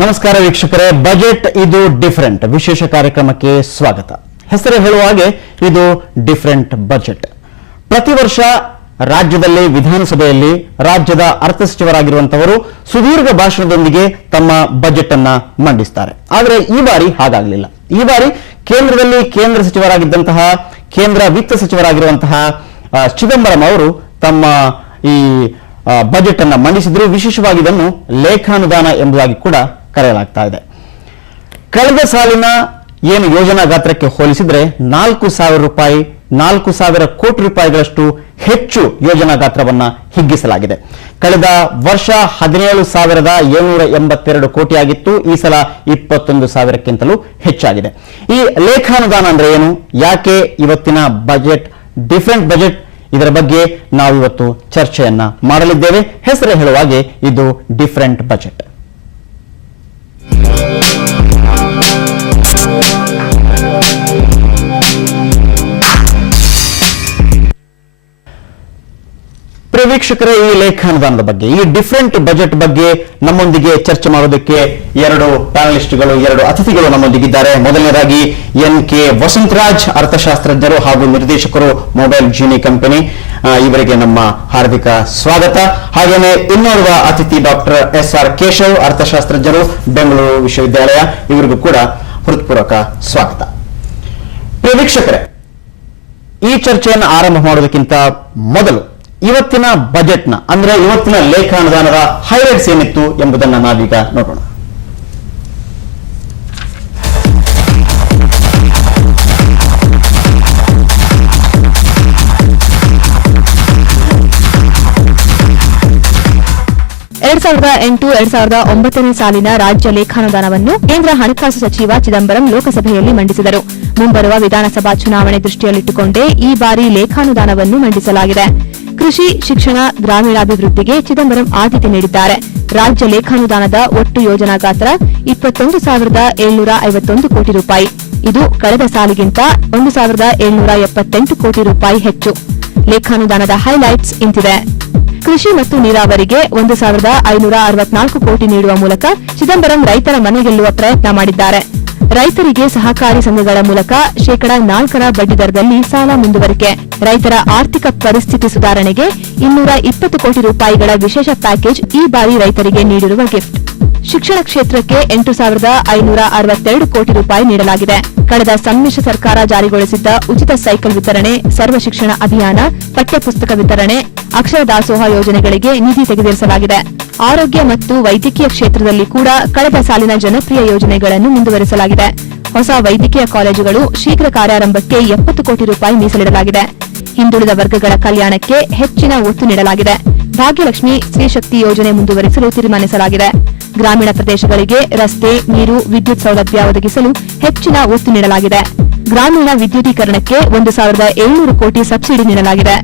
ನಮಸ್ಕಾರ ವೀಕ್ಷಕರೇ, ಬಜೆಟ್ ಇದು ಡಿಫರೆಂಟ್ ವಿಶೇಷ ಕಾರ್ಯಕ್ರಮಕ್ಕೆ ಸ್ವಾಗತ. ಹೆಸರು ಹೇಳುವ ಹಾಗೆ ಇದು ಡಿಫರೆಂಟ್ ಬಜೆಟ್. ಪ್ರತಿ ವರ್ಷ ರಾಜ್ಯದಲ್ಲಿ ವಿಧಾನಸಭೆಯಲ್ಲಿ ರಾಜ್ಯದ ಅರ್ಥ ಸಚಿವರಾಗಿರುವಂತವರು ಸುದೀರ್ಘ ಭಾಷಣದೊಂದಿಗೆ ತಮ್ಮ ಬಜೆಟ್ ಅನ್ನ ಮಂಡಿಸ್ತಾರೆ. ಆದರೆ ಈ ಬಾರಿ ಹಾಗಾಗಲಿಲ್ಲ. ಈ ಬಾರಿ ಕೇಂದ್ರದಲ್ಲಿ ಕೇಂದ್ರ ಸಚಿವರಾಗಿದ್ದಂತಹ ಕೇಂದ್ರ ವಿತ್ತ ಸಚಿವರಾಗಿರುವಂತಹ ಚಿದಂಬರಂ ಅವರು ತಮ್ಮ ಈ ಬಜೆಟ್ ಅನ್ನ ಮಂಡಿಸಿದ್ರು. ವಿಶೇಷವಾಗಿ ಇದನ್ನು ಲೇಖಾನುದಾನ ಎಂಬುದಾಗಿ ಕೂಡ ಕರೆಯಲಾಗ್ತಾ ಇದೆ. ಕಳೆದ ಸಾಲಿನ ಏನು ಯೋಜನಾ ಗಾತ್ರಕ್ಕೆ ಹೋಲಿಸಿದ್ರೆ 4,000 ಕೋಟಿ ರೂಪಾಯಿಗಳಷ್ಟು ಹೆಚ್ಚು ಯೋಜನಾ ಗಾತ್ರವನ್ನ ಹಿಗ್ಗಿಸಲಾಗಿದೆ. ಕಳೆದ ವರ್ಷ 17,782 ಕೋಟಿಯಾಗಿತ್ತು. ಈ ಸಲ 21,000ಕ್ಕಿಂತಲೂ ಹೆಚ್ಚಾಗಿದೆ. ಈ ಲೇಖಾನುದಾನ ಅಂದ್ರೆ ಏನು, ಯಾಕೆ ಇವತ್ತಿನ ಬಜೆಟ್ ಡಿಫರೆಂಟ್ ಬಜೆಟ್, ಇದರ ಬಗ್ಗೆ ನಾವು ಇವತ್ತು ಚರ್ಚೆಯನ್ನ ಮಾಡಲಿದ್ದೇವೆ. ಹೆಸರೇ ಹೇಳುವಾಗೆ ಇದು ಡಿಫರೆಂಟ್ ಬಜೆಟ್. ವೀಕ್ಷಕರೇ, ಈ ಲೇಖಾನುದಾನದ ಬಗ್ಗೆ, ಈ ಡಿಫರೆಂಟ್ ಬಜೆಟ್ ಬಗ್ಗೆ ನಮ್ಮೊಂದಿಗೆ ಚರ್ಚೆ ಮಾಡೋದಕ್ಕೆ ಎರಡು ಪ್ಯಾನಲಿಸ್ಟ್ಗಳು, ಎರಡು ಅತಿಥಿಗಳು ನಮ್ಮೊಂದಿಗಿದ್ದಾರೆ. ಮೊದಲನೇದಾಗಿ NK ವಸಂತರಾಜ್, ಅರ್ಥಶಾಸ್ತ್ರಜ್ಞರು ಹಾಗೂ ನಿರ್ದೇಶಕರು, ಮೊಬೈಲ್ ಜೀನಿ ಕಂಪನಿ. ಇವರಿಗೆ ನಮ್ಮ ಹಾರ್ದಿಕ ಸ್ವಾಗತ. ಹಾಗೇನೆ ಇನ್ನೋರ್ವ ಅತಿಥಿ ಡಾಕ್ಟರ್ SR ಕೇಶವ್, ಅರ್ಥಶಾಸ್ತ್ರಜ್ಞರು, ಬೆಂಗಳೂರು ವಿಶ್ವವಿದ್ಯಾಲಯ. ಇವರಿಗೂ ಕೂಡ ಹೃತ್ಪೂರ್ವಕ ಸ್ವಾಗತ. ವೀಕ್ಷಕರೇ, ಈ ಚರ್ಚೆಯನ್ನು ಆರಂಭ ಮಾಡೋದಕ್ಕಿಂತ ಮೊದಲು ಇವತ್ತಿನ ಬಜೆಟ್ನ ಅಂದ್ರೆ ಇವತ್ತಿನ ಲೇಖಾನುದಾನದ ಹೈಲೈಟ್ಸ್ ಏನಿತ್ತು ಎಂಬುದನ್ನು ನಾವೀಗ ನೋಡೋಣ. ಎರಡ್ 2008-2009 ಸಾಲಿನ ರಾಜ್ಯ ಲೇಖಾನುದಾನವನ್ನು ಕೇಂದ್ರ ಹಣಕಾಸು ಸಚಿವ ಚಿದಂಬರಂ ಲೋಕಸಭೆಯಲ್ಲಿ ಮಂಡಿಸಿದರು. ಮುಂಬರುವ ವಿಧಾನಸಭಾ ಚುನಾವಣೆ ದೃಷ್ಟಿಯಲ್ಲಿಟ್ಟುಕೊಂಡೇ ಈ ಬಾರಿ ಲೇಖಾನುದಾನವನ್ನು ಮಂಡಿಸಲಾಗಿದೆ. ಕೃಷಿ, ಶಿಕ್ಷಣ, ಗ್ರಾಮೀಣಾಭಿವೃದ್ಧಿಗೆ ಚಿದಂಬರಂ ಆದ್ಯತೆ ನೀಡಿದ್ದಾರೆ. ರಾಜ್ಯ ಲೇಖಾನುದಾನದ ಒಟ್ಟು ಯೋಜನಾ ಗಾತ್ರ 21,751 ಕೋಟಿ ರೂಪಾಯಿ. ಇದು ಕಳೆದ ಸಾಲಿಗಿಂತ 1,778 ಕೋಟಿ ರೂಪಾಯಿ ಹೆಚ್ಚು. ಲೇಖಾನುದಾನದ ಹೈಲೈಟ್ಸ್ ಇಂತಿದೆ. ಕೃಷಿ ಮತ್ತು ನೀರಾವರಿಗೆ 1,564 ಕೋಟಿ ನೀಡುವ ಮೂಲಕ ಚಿದಂಬರಂ ರೈತರ ಮನೆ ಗೆಲ್ಲುವ ಪ್ರಯತ್ನ ಮಾಡಿದ್ದಾರೆ. ರೈತರಿಗೆ ಸಹಕಾರಿ ಸಂಘಗಳ ಮೂಲಕ 4% ಬಡ್ಡಿದರದಲ್ಲಿ ಸಾಲ ಮುಂದುವರಿಕೆ. ರೈತರ ಆರ್ಥಿಕ ಪರಿಸ್ಥಿತಿ ಸುಧಾರಣೆಗೆ 220 ಕೋಟಿ ರೂಪಾಯಿಗಳ ವಿಶೇಷ ಪ್ಯಾಕೇಜ್ ಈ ಬಾರಿ ರೈತರಿಗೆ ನೀಡಿರುವ ಗಿಫ್ಟ್. ಶಿಕ್ಷಣ ಕ್ಷೇತ್ರಕ್ಕೆ 8,562 ಕೋಟಿ ರೂಪಾಯಿ ನೀಡಲಾಗಿದೆ. ಕಳೆದ ಸಮ್ಮಿಶ್ರ ಸರ್ಕಾರ ಜಾರಿಗೊಳಿಸಿದ್ದ ಉಚಿತ ಸೈಕಲ್ ವಿತರಣೆ, ಸರ್ವ ಶಿಕ್ಷಣ ಅಭಿಯಾನ, ಪಠ್ಯಪುಸ್ತಕ ವಿತರಣೆ, ಅಕ್ಷರ ದಾಸೋಹ ಯೋಜನೆಗಳಿಗೆ ನಿಧಿ ತೆಗೆದಿರಿಸಲಾಗಿದೆ. ಆರೋಗ್ಯ ಮತ್ತು ವೈದ್ಯಕೀಯ ಕ್ಷೇತ್ರದಲ್ಲಿ ಕೂಡ ಕಳೆದ ಸಾಲಿನ ಜನಪ್ರಿಯ ಯೋಜನೆಗಳನ್ನು ಮುಂದುವರಿಸಲಾಗಿದೆ. ಹೊಸ ವೈದ್ಯಕೀಯ ಕಾಲೇಜುಗಳು ಶೀಘ್ರ ಕಾರ್ಯಾರಂಭಕ್ಕೆ 70 ಕೋಟಿ ರೂಪಾಯಿ ಮೀಸಲಿಡಲಾಗಿದೆ. ಹಿಂದುಳಿದ ವರ್ಗಗಳ ಕಲ್ಯಾಣಕ್ಕೆ ಹೆಚ್ಚಿನ ಒತ್ತು ನೀಡಲಾಗಿದೆ. ಭಾಗ್ಯಲಕ್ಷ್ಮಿ ಸ್ತ್ರೀಶಕ್ತಿ ಯೋಜನೆ ಮುಂದುವರಿಸಲು ತೀರ್ಮಾನಿಸಲಾಗಿದೆ. ಗ್ರಾಮೀಣ ಪ್ರದೇಶಗಳಿಗೆ ರಸ್ತೆ, ನೀರು, ವಿದ್ಯುತ್ ಸೌಲಭ್ಯ ಒದಗಿಸಲು ಹೆಚ್ಚಿನ ಒತ್ತು ನೀಡಲಾಗಿದೆ. ಗ್ರಾಮೀಣ ವಿದ್ಯುದೀಕರಣಕ್ಕೆ 1,700 ಕೋಟಿ ಸಬ್ಸಿಡಿ ನೀಡಲಾಗಿದೆ.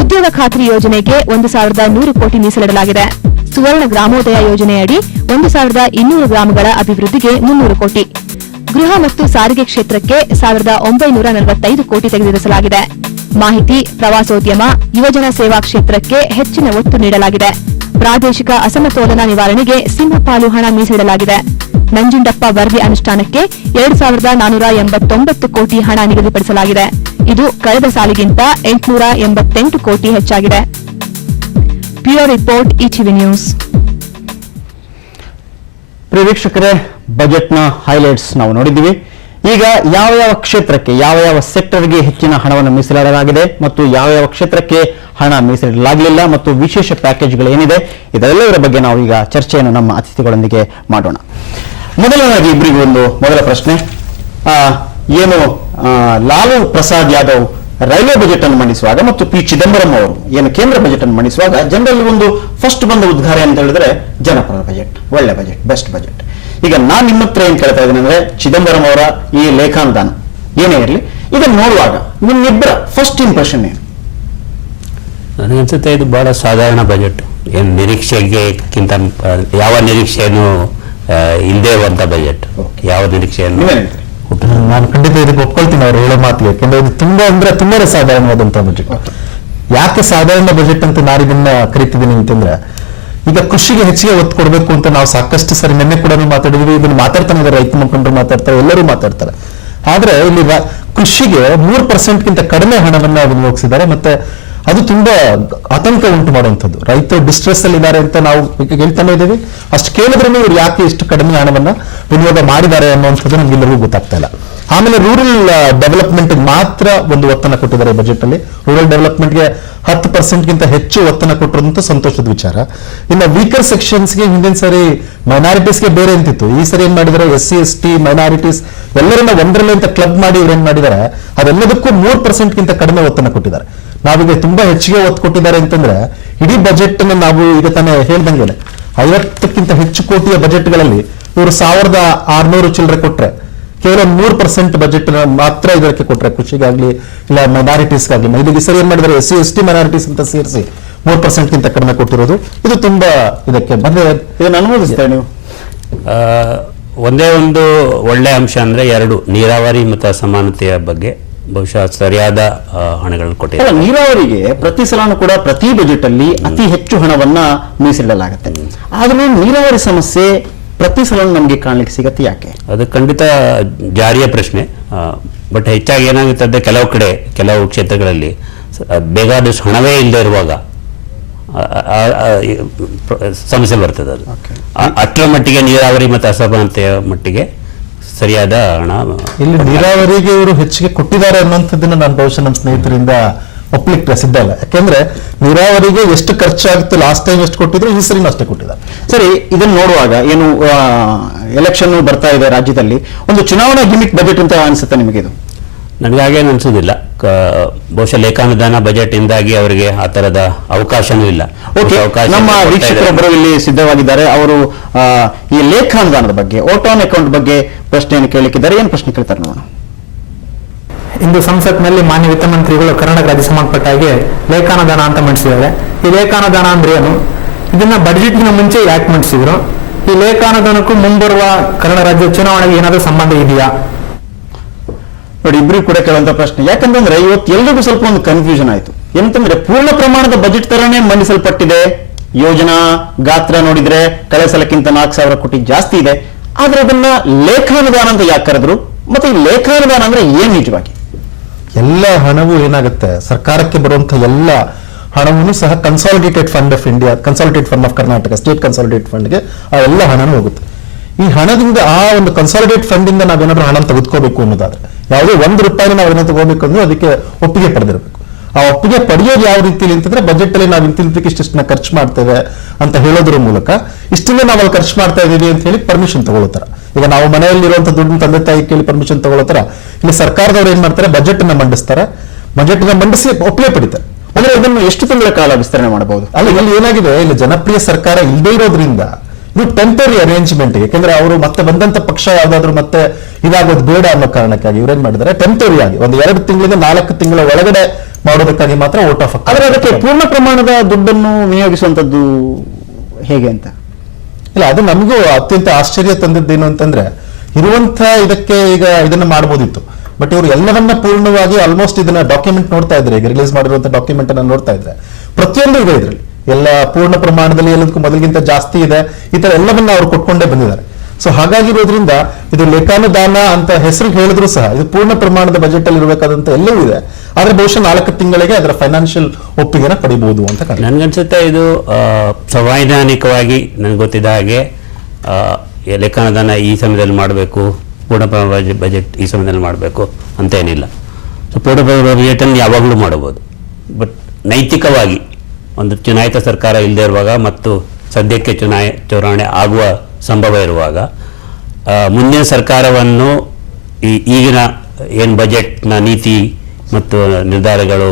ಉದ್ಯೋಗ ಖಾತ್ರಿ ಯೋಜನೆಗೆ 1,100 ಕೋಟಿ ಮೀಸಲಿಡಲಾಗಿದೆ. ಸುವರ್ಣ ಗ್ರಾಮೋದಯ ಯೋಜನೆಯಡಿ 1,200 ಗ್ರಾಮಗಳ ಅಭಿವೃದ್ಧಿಗೆ 300 ಕೋಟಿ. ಗೃಹ ಮತ್ತು ಸಾರಿಗೆ ಕ್ಷೇತ್ರಕ್ಕೆ 1,945 ಕೋಟಿ ತೆಗೆದಿರಿಸಲಾಗಿದೆ. ಮಾಹಿತಿ, ಪ್ರವಾಸೋದ್ಯಮ, ಯುವಜನ ಸೇವಾ ಕ್ಷೇತ್ರಕ್ಕೆ ಹೆಚ್ಚಿನ ಒತ್ತು ನೀಡಲಾಗಿದೆ. ಪ್ರಾದೇಶಿಕ ಅಸಮತೋಲನ ನಿವಾರಣೆಗೆ ಸಿಂಹಪಾಲು ಹಣ ಮೀಸಲಿಡಲಾಗಿದೆ. ನಂಜುಂಡಪ್ಪ ವರದಿ ಅನುಷ್ಠಾನಕ್ಕೆ 2,489 ಕೋಟಿ ಹಣ ನಿಗದಿಪಡಿಸಲಾಗಿದೆ. ಇದು ಕಳೆದ ಸಾಲಿಗಿಂತ 888 ಕೋಟಿ ಹೆಚ್ಚಾಗಿದೆ. Bureau report, ETV news. ಪ್ರಿಯ ವೀಕ್ಷಕರೇ, ಬಜೆಟ್ನ ಹೈಲೈಟ್ಸ್ ನಾವು ನೋಡಿದ್ದೀವಿ. ಈಗ ಯಾವ ಕ್ಷೇತ್ರಕ್ಕೆ, ಯಾವ ಸೆಕ್ಟರ್ಗೆ ಹೆಚ್ಚಿನ ಹಣವನ್ನು ಮೀಸಲಿಡಲಾಗಿದೆ ಮತ್ತು ಯಾವ ಕ್ಷೇತ್ರಕ್ಕೆ ಹಣ ಮೀಸಲಿಡಲಾಗಲಿಲ್ಲ ಮತ್ತು ವಿಶೇಷ ಪ್ಯಾಕೇಜ್ಗಳು ಏನಿದೆ, ಇದೆಲ್ಲದರ ಬಗ್ಗೆ ನಾವು ಈಗ ಚರ್ಚೆಯನ್ನು ನಮ್ಮ ಅತಿಥಿಗಳೊಂದಿಗೆ ಮಾಡೋಣ. ಮೊದಲನೇದಾಗಿ ಇಬ್ಬರಿಗೂ ಒಂದು ಮೊದಲ ಪ್ರಶ್ನೆ. ಏನು ಲಾಲು ಪ್ರಸಾದ್ ಯಾದವ್ ರೈಲ್ವೆ ಬಜೆಟ್ ಅನ್ನು ಮಂಡಿಸುವಾಗ ಮತ್ತು P. ಚಿದಂಬರಂ ಅವರು ಏನು ಕೇಂದ್ರ ಬಜೆಟ್ ಅನ್ನು ಮಂಡಿಸುವಾಗ ಜನರಲ್ಲಿ ಒಂದು ಫಸ್ಟ್ ಬಂದ ಉದ್ಗಾರ ಅಂತ ಹೇಳಿದ್ರೆ ಜನಪರ ಬಜೆಟ್, ಒಳ್ಳೆ ಬಜೆಟ್, ಬೆಸ್ಟ್ ಬಜೆಟ್. ಈಗ ನಾನು ನಿಮ್ಮ ಹತ್ರ ಏನ್ ಕೇಳ್ತಾ ಇದ್ದೀನಿ ಅಂದ್ರೆ, ಚಿದಂಬರಂ ಅವರ ಈ ಲೇಖಾನುದಾನ ಏನೇ ಇರಲಿ, ಇದನ್ನು ನೋಡುವಾಗ ನಿಮ್ಮಿಬ್ಬರ ಫಸ್ಟ್ ಇಂಪ್ರೆಷನ್ ಏನು? ನನಗನ್ಸುತ್ತೆ ಇದು ಬಹಳ ಸಾಧಾರಣ ಬಜೆಟ್. ಏನು ನಿರೀಕ್ಷೆಗಿಂತ ಯಾವ ನಿರೀಕ್ಷೆಯನ್ನು ಇಲ್ಲದೆ ಇರುವಂತ ಬಜೆಟ್, ಯಾವ ನಿರೀಕ್ಷೆಯನ್ನು ನಾನು ಖಂಡಿತ ಇದಕ್ಕೆ ಒಪ್ಕೊಳ್ತೀನಿ ಅವ್ರು ಹೇಳೋ ಮಾತಿಗೆ. ಯಾಕೆಂದ್ರೆ ಇದು ತುಂಬಾನೇ ಸಾಧಾರಣವಾದಂತಹ ಬಜೆಟ್. ಯಾಕೆ ಸಾಧಾರಣ ಬಜೆಟ್ ಅಂತ ನಾನು ಇದನ್ನ ಕರಿತಿದ್ದೀನಿ ಅಂತಂದ್ರೆ, ಈಗ ಕೃಷಿಗೆ ಹೆಚ್ಚಿಗೆ ಒತ್ತು ಕೊಡಬೇಕು ಅಂತ ನಾವು ಸಾಕಷ್ಟು ಸರಿ ನಿನ್ನೆ ಕೂಡ ಮಾತಾಡಿದ್ವಿ, ಇದನ್ನು ಮಾತಾಡ್ತಾನೆ ಇದ್ದಾರೆ, ರೈತ ಮುಖಂಡರು ಮಾತಾಡ್ತಾರೆ, ಎಲ್ಲರೂ ಮಾತಾಡ್ತಾರೆ. ಆದ್ರೆ ಇಲ್ಲಿ ಕೃಷಿಗೆ 3% ಕಡಿಮೆ ಹಣವನ್ನ ವಿನಿಯೋಗಿಸಿದ್ದಾರೆ. ಮತ್ತೆ ಅದು ತುಂಬಾ ಆತಂಕ ಉಂಟು ಮಾಡುವಂಥದ್ದು. ರೈತರು ಡಿಸ್ಟ್ರೆಸ್ ಅಲ್ಲಿ ಇದ್ದಾರೆ ಅಂತ ನಾವು ಹೇಳ್ತಾನೆ ಇದ್ದೀವಿ. ಅಷ್ಟು ಕೇಳಿದ್ರೆ ಇವ್ರು ಯಾಕೆ ಇಷ್ಟು ಕಡಿಮೆ ಹಣವನ್ನ ವಿನಿಯೋಗ ಮಾಡಿದ್ದಾರೆ ಅನ್ನುವಂಥದ್ದು ನಮ್ಗೆಲ್ಲರಿಗೂ ಗೊತ್ತಾಗ್ತಾ ಇಲ್ಲ. ಆಮೇಲೆ ರೂರಲ್ ಡೆವಲಪ್ಮೆಂಟ್ ಮಾತ್ರ ಒಂದು ಒತ್ತನ್ನು ಕೊಟ್ಟಿದ್ದಾರೆ ಬಜೆಟ್ ಅಲ್ಲಿ. ರೂರಲ್ ಡೆವಲಪ್ಮೆಂಟ್ಗೆ 10% ಹೆಚ್ಚು ಒತ್ತನ್ನು ಕೊಟ್ಟಿರೋದಂತ ಸಂತೋಷದ ವಿಚಾರ. ಇನ್ನು ವೀಕರ್ ಸೆಕ್ಷನ್ಸ್ಗೆ ಹಿಂದಿನ ಸರಿ ಮೈನಾರಿಟೀಸ್ಗೆ ಬೇರೆ ಅಂತಿತ್ತು, ಈ ಸರಿ ಏನ್ ಮಾಡಿದ್ದಾರೆ SC ST ಮೈನಾರಿಟೀಸ್ ಎಲ್ಲರನ್ನ ಒಂದರಲ್ಲಿ ಅಂತ ಕ್ಲಬ್ ಮಾಡಿ ಇವ್ರು ಏನ್ ಮಾಡಿದ್ದಾರೆ ಅದೆಲ್ಲದಕ್ಕೂ 3% ಕಡಿಮೆ ಒತ್ತನ್ನು ಕೊಟ್ಟಿದ್ದಾರೆ. ನಾವೀಗ ತುಂಬಾ ಹೆಚ್ಚಿಗೆ ಒತ್ತು ಕೊಟ್ಟಿದ್ದಾರೆ ಅಂತಂದ್ರೆ ಇಡೀ ಬಜೆಟ್ ಅನ್ನು ನಾವು ಈಗ ತಾನೇ ಹೇಳ್ದಂಗೆ 50ಕ್ಕಿಂತ ಹೆಚ್ಚು ಕೋಟಿಯ ಬಜೆಟ್ಗಳಲ್ಲಿ ಇವರು 1600 ಚಿಲ್ಲರೆ ಕೊಟ್ರೆ ಕೇವಲ 3% ಬಜೆಟ್ ಮಾತ್ರ ಇದಕ್ಕೆ ಕೊಟ್ರೆ, ಕೃಷಿಗಾಗ್ಲಿ ಇಲ್ಲ ಮೈನಾರಿಟೀಸ್ಗಾಗ್ಲಿ. ಇದಕ್ಕೆ ಸರಿ ಏನ್ ಮಾಡಿದ್ದಾರೆ SC ST ಮೈನಾರಿಟೀಸ್ ಅಂತ ಸೇರಿಸಿ 3%ಗಿಂತ ಕಡಿಮೆ ಕೊಟ್ಟಿರೋದು. ಇದು ತುಂಬಾ ಇದಕ್ಕೆ ಬಂದ್ರೆ ಇದನ್ನು ಅನುಮೋದಿಸ್ತಾರೆ ನೀವು? ಒಂದೇ ಒಂದು ಒಳ್ಳೆ ಅಂಶ ಅಂದ್ರೆ 2 ನೀರಾವರಿ ಮತ್ತು ಅಸಮಾನತೆಯ ಬಗ್ಗೆ ಬಹುಶಃ ಸರಿಯಾದ ಹಣಗಳನ್ನು ಕೊಟ್ಟಿದ್ದಾರೆ. ನೀರಾವರಿಗೆ ಪ್ರತಿ ಸಲನೂ ಕೂಡ ಪ್ರತಿ ಬಜೆಟ್ ಅಲ್ಲಿ ಅತಿ ಹೆಚ್ಚು ಹಣವನ್ನ ಮೀಸಲಿಡಲಾಗುತ್ತೆ. ಆದ್ರೆ ನೀರಾವರಿ ಸಮಸ್ಯೆ ಪ್ರತಿ ಸಲ ನಮಗೆ ಕಾಣಲಿಕ್ಕೆ ಸಿಗತ್ತೆ, ಯಾಕೆ? ಅದು ಖಂಡಿತ ಜಾರಿಯ ಪ್ರಶ್ನೆ. ಬಟ್ ಹೆಚ್ಚಾಗಿ ಏನಾಗುತ್ತದೆ, ಕೆಲವು ಕಡೆ ಕೆಲವು ಕ್ಷೇತ್ರಗಳಲ್ಲಿ ಬೇಕಾದಷ್ಟು ಹಣವೇ ಇಲ್ಲದೆ ಇರುವಾಗ ಸಮಸ್ಯೆ ಬರ್ತದೆ. ಅದು ಅಷ್ಟರ ಮಟ್ಟಿಗೆ ನೀರಾವರಿ ಮತ್ತು ಅಸಮಾನತೆಯ ಮಟ್ಟಿಗೆ ಸರಿಯಾದ ಹಣ ಇಲ್ಲಿ ನೀರಾವರಿಗೆ ಇವರು ಹೆಚ್ಚಿಗೆ ಕೊಟ್ಟಿದ್ದಾರೆ ಅನ್ನುವಂಥದ್ದನ್ನ ನಾನು ಬಹುಶಃ ನಮ್ಮ ಸ್ನೇಹಿತರಿಂದ ಒಪ್ಲಿಕ್ಕೆ ಸಿದ್ಧ ಇಲ್ಲ. ಯಾಕೆಂದ್ರೆ ನೀರಾವರಿಗೆ ಎಷ್ಟು ಖರ್ಚಾಗುತ್ತೆ, ಲಾಸ್ಟ್ ಟೈಮ್ ಎಷ್ಟು ಕೊಟ್ಟಿದ್ರು, ಈ ಸರಿ ಅಷ್ಟೇ ಕೊಟ್ಟಿದ್ದಾರೆ. ಸರಿ, ಇದನ್ನು ನೋಡುವಾಗ ಏನು ಎಲೆಕ್ಷನ್ ಬರ್ತಾ ಇದೆ ರಾಜ್ಯದಲ್ಲಿ, ಒಂದು ಚುನಾವಣಾ ಗಿಮಿಕ್ ಬಜೆಟ್ ಅಂತ ಅನ್ಸುತ್ತೆ ನಿಮಗೆ ಇದು? ನನಗೆ ಹಾಗೇನು ಅನ್ಸೋದಿಲ್ಲ. ಬಹುಶಃ ಲೇಖಾನುದಾನ ಬಜೆಟ್ ಇಂದಾಗಿ ಅವರಿಗೆ ಆ ತರದ ಅವಕಾಶನೂ ಇಲ್ಲ. ನಮ್ಮ ವೀಕ್ಷಕರೊಬ್ಬರು ಇಲ್ಲಿ ಸಿದ್ಧವಾಗಿದ್ದಾರೆ. ಅವರು ಈ ಲೇಖಾನುದಾನದ ಬಗ್ಗೆ, ಓಟ್ ಆನ್ ಅಕೌಂಟ್ ಬಗ್ಗೆ ಪ್ರಶ್ನೆಯನ್ನು ಕೇಳಲಿಕ್ಕಿದ್ದಾರೆ. ಏನು ಪ್ರಶ್ನೆ ಕೇಳ್ತಾರೆ ನೋಡೋಣ. ಇಂದು ಸಂಸತ್ನಲ್ಲಿ ಮಾನ್ಯ ವಿತ್ತ ಮಂತ್ರಿಗಳು ಕರ್ನಾಟಕ ರಾಜ್ಯ ಸಂಬಂಧಪಟ್ಟ ಹಾಗೆ ಲೇಖಾನುದಾನ ಅಂತ ಮಂಡಿಸಿದ್ದಾರೆ. ಈ ಲೇಖಾನುದಾನ ಅಂದ್ರೆ ಏನು, ಇದನ್ನ ಬಜೆಟ್ಗಿನ ಮುಂಚೆ ಯಾಕೆ ಮಂಡಿಸಿದ್ರು, ಈ ಲೇಖಾನುದಾನಕ್ಕೂ ಮುಂಬರುವ ಕರ್ನಾಟಕ ರಾಜ್ಯ ಚುನಾವಣೆಗೆ ಏನಾದರೂ ಸಂಬಂಧ ಇದೆಯಾ? ನೋಡಿ, ಇಬ್ಬರಿಗೂ ಕೂಡ ಕೇಳುವಂತ ಪ್ರಶ್ನೆ. ಯಾಕಂತಂದ್ರೆ ಇವತ್ತು ಎಲ್ರಿಗೂ ಸ್ವಲ್ಪ ಒಂದು ಕನ್ಫ್ಯೂಷನ್ ಆಯ್ತು. ಏನಂತಂದ್ರೆ ಪೂರ್ಣ ಪ್ರಮಾಣದ ಬಜೆಟ್ ತರನೇ ಮಂಡಿಸಲ್ಪಟ್ಟಿದೆ. ಯೋಜನಾ ಗಾತ್ರ ನೋಡಿದ್ರೆ ಕಳೆದ ಸಲಕ್ಕಿಂತ 4,000 ಕೋಟಿ ಜಾಸ್ತಿ ಇದೆ. ಆದ್ರೆ ಅದನ್ನ ಲೇಖಾನುದಾನ ಅಂತ ಯಾಕೆ ಕರೆದ್ರು, ಮತ್ತೆ ಈ ಲೇಖಾನುದಾನ ಅಂದ್ರೆ ಏನ್ ನಿಜವಾಗಿ? ಎಲ್ಲ ಹಣವು ಏನಾಗುತ್ತೆ, ಸರ್ಕಾರಕ್ಕೆ ಬರುವಂತಹ ಎಲ್ಲ ಹಣವನ್ನು ಸಹ consolidated fund of India, consolidated fund of Karnataka, state consolidated ಫಂಡ್ಗೆ ಆ ಎಲ್ಲ ಹಣನೂ ಹೋಗುತ್ತೆ. ಈ ಹಣದಿಂದ ಆ ಒಂದು ಕನ್ಸಾಲಿಡೇಟ್ ಫಂಡ್ ಇಂದ ನಾವೇನಾದ್ರೂ ಹಣ ತೆಗೆದುಕೋಬೇಕು ಅನ್ನೋದಾದ್ರೆ, ಯಾವುದೇ ₹1 ನಾವು ಏನೋ ತಗೋಬೇಕು ಅಂದ್ರೆ ಅದಕ್ಕೆ ಒಪ್ಪಿಗೆ ಪಡೆದಿರಬೇಕು. ಆ ಒಪ್ಪಿಗೆ ಪಡೆಯೋದು ಯಾವ ರೀತಿಯಲ್ಲಿ ಅಂತಂದ್ರೆ ಬಜೆಟ್ ಅಲ್ಲಿ ನಾವು ಇಂತಿಂತಕ್ಕೆ ಇಷ್ಟನ್ನ ಖರ್ಚು ಮಾಡ್ತೇವೆ ಅಂತ ಹೇಳೋದ್ರ ಮೂಲಕ ಇಷ್ಟನ್ನೇ ನಾವು ಅಲ್ಲಿ ಖರ್ಚು ಮಾಡ್ತಾ ಇದೀವಿ ಅಂತ ಹೇಳಿ ಪರ್ಮಿಷನ್ ತಗೊಳ್ತಾರ. ಈಗ ನಾವು ಮನೆಯಲ್ಲಿರುವಂತ ದುಡ್ಡು ತಂದೆ ತಾಯಿ ಕೇಳಿ ಪರ್ಮಿಷನ್ ತಗೊಳ್ತಾರ. ಇಲ್ಲಿ ಸರ್ಕಾರದವ್ರು ಏನ್ ಮಾಡ್ತಾರೆ, ಬಜೆಟ್ ಅನ್ನ ಮಂಡಿಸ್ತಾರೆ, ಬಜೆಟ್ ನ ಮಂಡಿಸಿ ಒಪ್ಪಿಗೆ ಪಡಿತಾರೆ. ಅಂದ್ರೆ ಇದನ್ನು ಎಷ್ಟು ತಿಂಗಳ ಕಾಲ ವಿಸ್ತರಣೆ ಮಾಡಬಹುದು? ಅಲ್ಲ, ಇಲ್ಲಿ ಏನಾಗಿದೆ, ಇಲ್ಲಿ ಜನಪ್ರಿಯ ಸರ್ಕಾರ ಇಲ್ಲದೇ ಇರೋದ್ರಿಂದ ಇದು ಟೆಂಪರರಿ ಅರೇಂಜ್ಮೆಂಟ್. ಯಾಕಂದ್ರೆ ಅವರು ಮತ್ತೆ ಬಂದಂತ ಪಕ್ಷ ಯಾವ್ದಾದ್ರು ಮತ್ತೆ ಇದಾಗೋದು ಬೇಡ ಅನ್ನೋ ಕಾರಣಕ್ಕಾಗಿ ಇವ್ರೇನ್ ಮಾಡಿದ್ದಾರೆ, ಟೆಂಪರರಿ ಆಗಿ ಒಂದು 2 ತಿಂಗಳಿಂದ 4 ತಿಂಗಳ ಒಳಗಡೆ ಮಾಡೋದಕ್ಕಾಗಿ ಮಾತ್ರ ವೋಟ್ ಆಫ್. ಆದ್ರೆ ಅದಕ್ಕೆ ಪೂರ್ಣ ಪ್ರಮಾಣದ ದುಡ್ಡನ್ನು ವಿನಿಯೋಗಿಸುವಂತದ್ದು ಹೇಗೆ ಅಂತ ಇಲ್ಲ, ಅದು ನಮಗೂ ಅತ್ಯಂತ ಆಶ್ಚರ್ಯ ತಂದದ್ದೇನು ಅಂತಂದ್ರೆ, ಇರುವಂತ ಇದಕ್ಕೆ ಈಗ ಇದನ್ನ ಮಾಡಬಹುದಿತ್ತು. ಬಟ್ ಇವರು ಎಲ್ಲವನ್ನ ಪೂರ್ಣವಾಗಿ ಆಲ್ಮೋಸ್ಟ್ ಇದನ್ನ ಡಾಕ್ಯುಮೆಂಟ್ ನೋಡ್ತಾ ಇದ್ರೆ, ಈಗ ರಿಲೀಸ್ ಮಾಡಿರುವಂತ ಡಾಕ್ಯುಮೆಂಟ್ ಅನ್ನ ನೋಡ್ತಾ ಇದ್ರೆ ಪ್ರತಿಯೊಂದು ಇದೆ ಇದರಲ್ಲಿ. ಎಲ್ಲ ಪೂರ್ಣ ಪ್ರಮಾಣದಲ್ಲಿ ಎಲ್ಲದಕ್ಕೂ ಮೊದಲಿಗಿಂತ ಜಾಸ್ತಿ ಇದೆ. ಈ ತರ ಎಲ್ಲವನ್ನ ಅವ್ರು ಕೊಟ್ಕೊಂಡೇ ಬಂದಿದ್ದಾರೆ. ಸೊ ಹಾಗಾಗಿರೋದ್ರಿಂದ ಇದು ಲೇಖಾನುದಾನ ಅಂತ ಹೆಸರು ಹೇಳಿದ್ರು ಸಹ ಇದು ಪೂರ್ಣ ಪ್ರಮಾಣದ ಬಜೆಟ್ ಅಲ್ಲಿ ಇರಬೇಕಾದಂತ ಎಲ್ಲವೂ ಇದೆ. ಆದ್ರೆ ಬಹುಶಃ 4 ತಿಂಗಳಿಗೆ ಅದರ ಫೈನಾನ್ಷಿಯಲ್ ಒಪ್ಪಿಗೆನ ಪಡಿಬಹುದು ಅಂತ ನನ್ಗನ್ಸುತ್ತೆ. ಇದು ಸಂವೈಧಾನಿಕವಾಗಿ ನನಗೆ ಗೊತ್ತಿದ್ದ ಹಾಗೆ ಲೇಖಾನುದಾನ ಈ ಸಮಯದಲ್ಲಿ ಮಾಡಬೇಕು, ಪೂರ್ಣ ಪ್ರಮಾಣದ ಬಜೆಟ್ ಈ ಸಮಯದಲ್ಲಿ ಮಾಡಬೇಕು ಅಂತ ಏನಿಲ್ಲ. ಸೊ ಪೂರ್ಣ ಪ್ರಮಾಣದ ಬಜೆಟನ್ನು ಯಾವಾಗಲೂ ಮಾಡಬಹುದು. ಬಟ್ ನೈತಿಕವಾಗಿ ಒಂದು ಚುನಾಯಿತ ಸರ್ಕಾರ ಇಲ್ಲದೆ ಇರುವಾಗ ಮತ್ತು ಸದ್ಯಕ್ಕೆ ಚುನಾವಣೆ ಆಗುವ ಸಂಭವ ಇರುವಾಗ ಮುಂದಿನ ಸರ್ಕಾರವನ್ನು ಈಗಿನ ಏನು ಬಜೆಟ್ನ ನೀತಿ ಮತ್ತು ನಿರ್ಧಾರಗಳು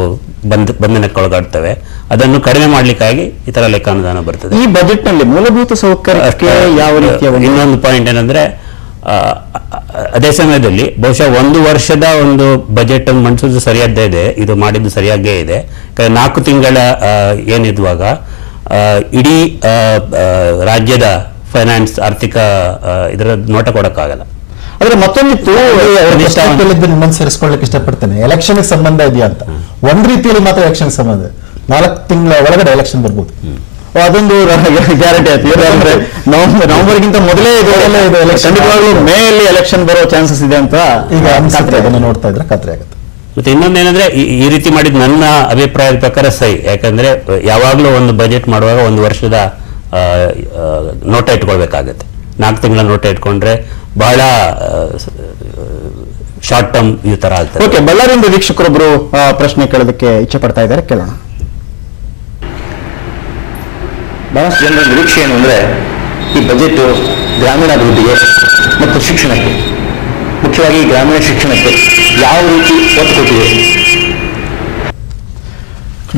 ಬಂಧನಕ್ಕೊಳಗಾಡ್ತವೆ ಅದನ್ನು ಕಡಿಮೆ ಮಾಡಲಿಕ್ಕಾಗಿ ಈ ಥರ ಲೇಖಾನುದಾನ ಬರ್ತದೆ. ಈ ಬಜೆಟ್ ನಲ್ಲಿ ಮೂಲಭೂತ ಸೌಕರ್ಯಕ್ಕೆ ಯಾವ ರೀತಿಯ ಇನ್ನೊಂದು ಪಾಯಿಂಟ್ ಏನಂದ್ರೆ, ಅದೇ ಸಮಯದಲ್ಲಿ ಬಹುಶಃ 1 ವರ್ಷದ ಒಂದು ಬಜೆಟ್ ಅನ್ನು ಮಂಡಿಸೋದು ಸರಿಯಾದ್ದೇ ಇದೆ, ಇದು ಮಾಡಿದ್ದು ಸರಿಯಾಗೇ ಇದೆ. 4 ತಿಂಗಳ ಏನಿರುವಾಗ ಇಡೀ ರಾಜ್ಯದ ಫೈನಾನ್ಸ್ ಆರ್ಥಿಕ ಇದರ ನೋಟ ಕೊಡಕ್ಕಾಗಲ್ಲ. ಆದ್ರೆ ಮತ್ತೊಂದಿತ್ತು, ಇನ್ನೊಂದು ಸೇರಿಸ್ಕೊಳ್ಳಿಕ್ಕೆ ಇಷ್ಟಪಡ್ತೇನೆ, ಎಲೆಕ್ಷನ್ ಸಂಬಂಧ ಇದೆಯಾ ಅಂತ. ಒಂದ್ ರೀತಿಯಲ್ಲಿ ಮಾತ್ರ ಎಲೆಕ್ಷನ್ ಸಂಬಂಧ, 4 ತಿಂಗಳ ಒಳಗಡೆ ಎಲೆಕ್ಷನ್ ಬರ್ಬೋದು. ಅದೊಂದು ಗ್ಯಾರಂಟಿ ಆಯ್ತು. ಅಂದ್ರೆ ನವೆಂಬರ್ಗಿಂತ ಮೊದಲೇ ಇದು ಖಂಡಿತವಾಗ್ಲೂ ಮೇಯಲ್ಲಿ ಎಲೆಕ್ಷನ್ ಬರೋ ಚಾನ್ಸಸ್ ಇದೆ ಅಂತ ಈಗ ಅದನ್ನ ನೋಡ್ತಾ ಇದ್ರೆ ಖಾತ್ರಿ ಆಗುತ್ತೆ. ಮತ್ತೆ ಇನ್ನೊಂದೇನಂದ್ರೆ ಈ ರೀತಿ ಮಾಡಿದ ನನ್ನ ಅಭಿಪ್ರಾಯದ ಪ್ರಕಾರ ಸೈ. ಯಾಕಂದ್ರೆ ಯಾವಾಗಲೂ ಒಂದು ಬಜೆಟ್ ಮಾಡುವಾಗ ಒಂದು ವರ್ಷದ ನೋಟ ಇಟ್ಕೊಳ್ಬೇಕಾಗತ್ತೆ. 4 ತಿಂಗಳ ನೋಟ ಇಟ್ಕೊಂಡ್ರೆ ಬಹಳ ಶಾರ್ಟ್ ಟರ್ಮ್ ಈ ತರ ಆಗ್ತದೆ. ಓಕೆ, ಬಳ್ಳಾರಿಯಿಂದ ವೀಕ್ಷಕರೊಬ್ಬರು ಪ್ರಶ್ನೆ ಕೇಳೋದಕ್ಕೆ ಇಚ್ಛೆ ಪಡ್ತಾ ಇದ್ದಾರೆ, ಕೇಳೋಣ. ಬಹಳಷ್ಟು ಜನರ ನಿರೀಕ್ಷೆ ಏನು ಅಂದರೆ ಈ ಬಜೆಟ್ ಗ್ರಾಮೀಣಾಭಿವೃದ್ಧಿಗೆ ಮತ್ತು ಶಿಕ್ಷಣಕ್ಕೆ, ಮುಖ್ಯವಾಗಿ ಗ್ರಾಮೀಣ ಶಿಕ್ಷಣಕ್ಕೆ ಯಾವ ರೀತಿ ಒತ್ತು ಕೊಟ್ಟಿದೆ?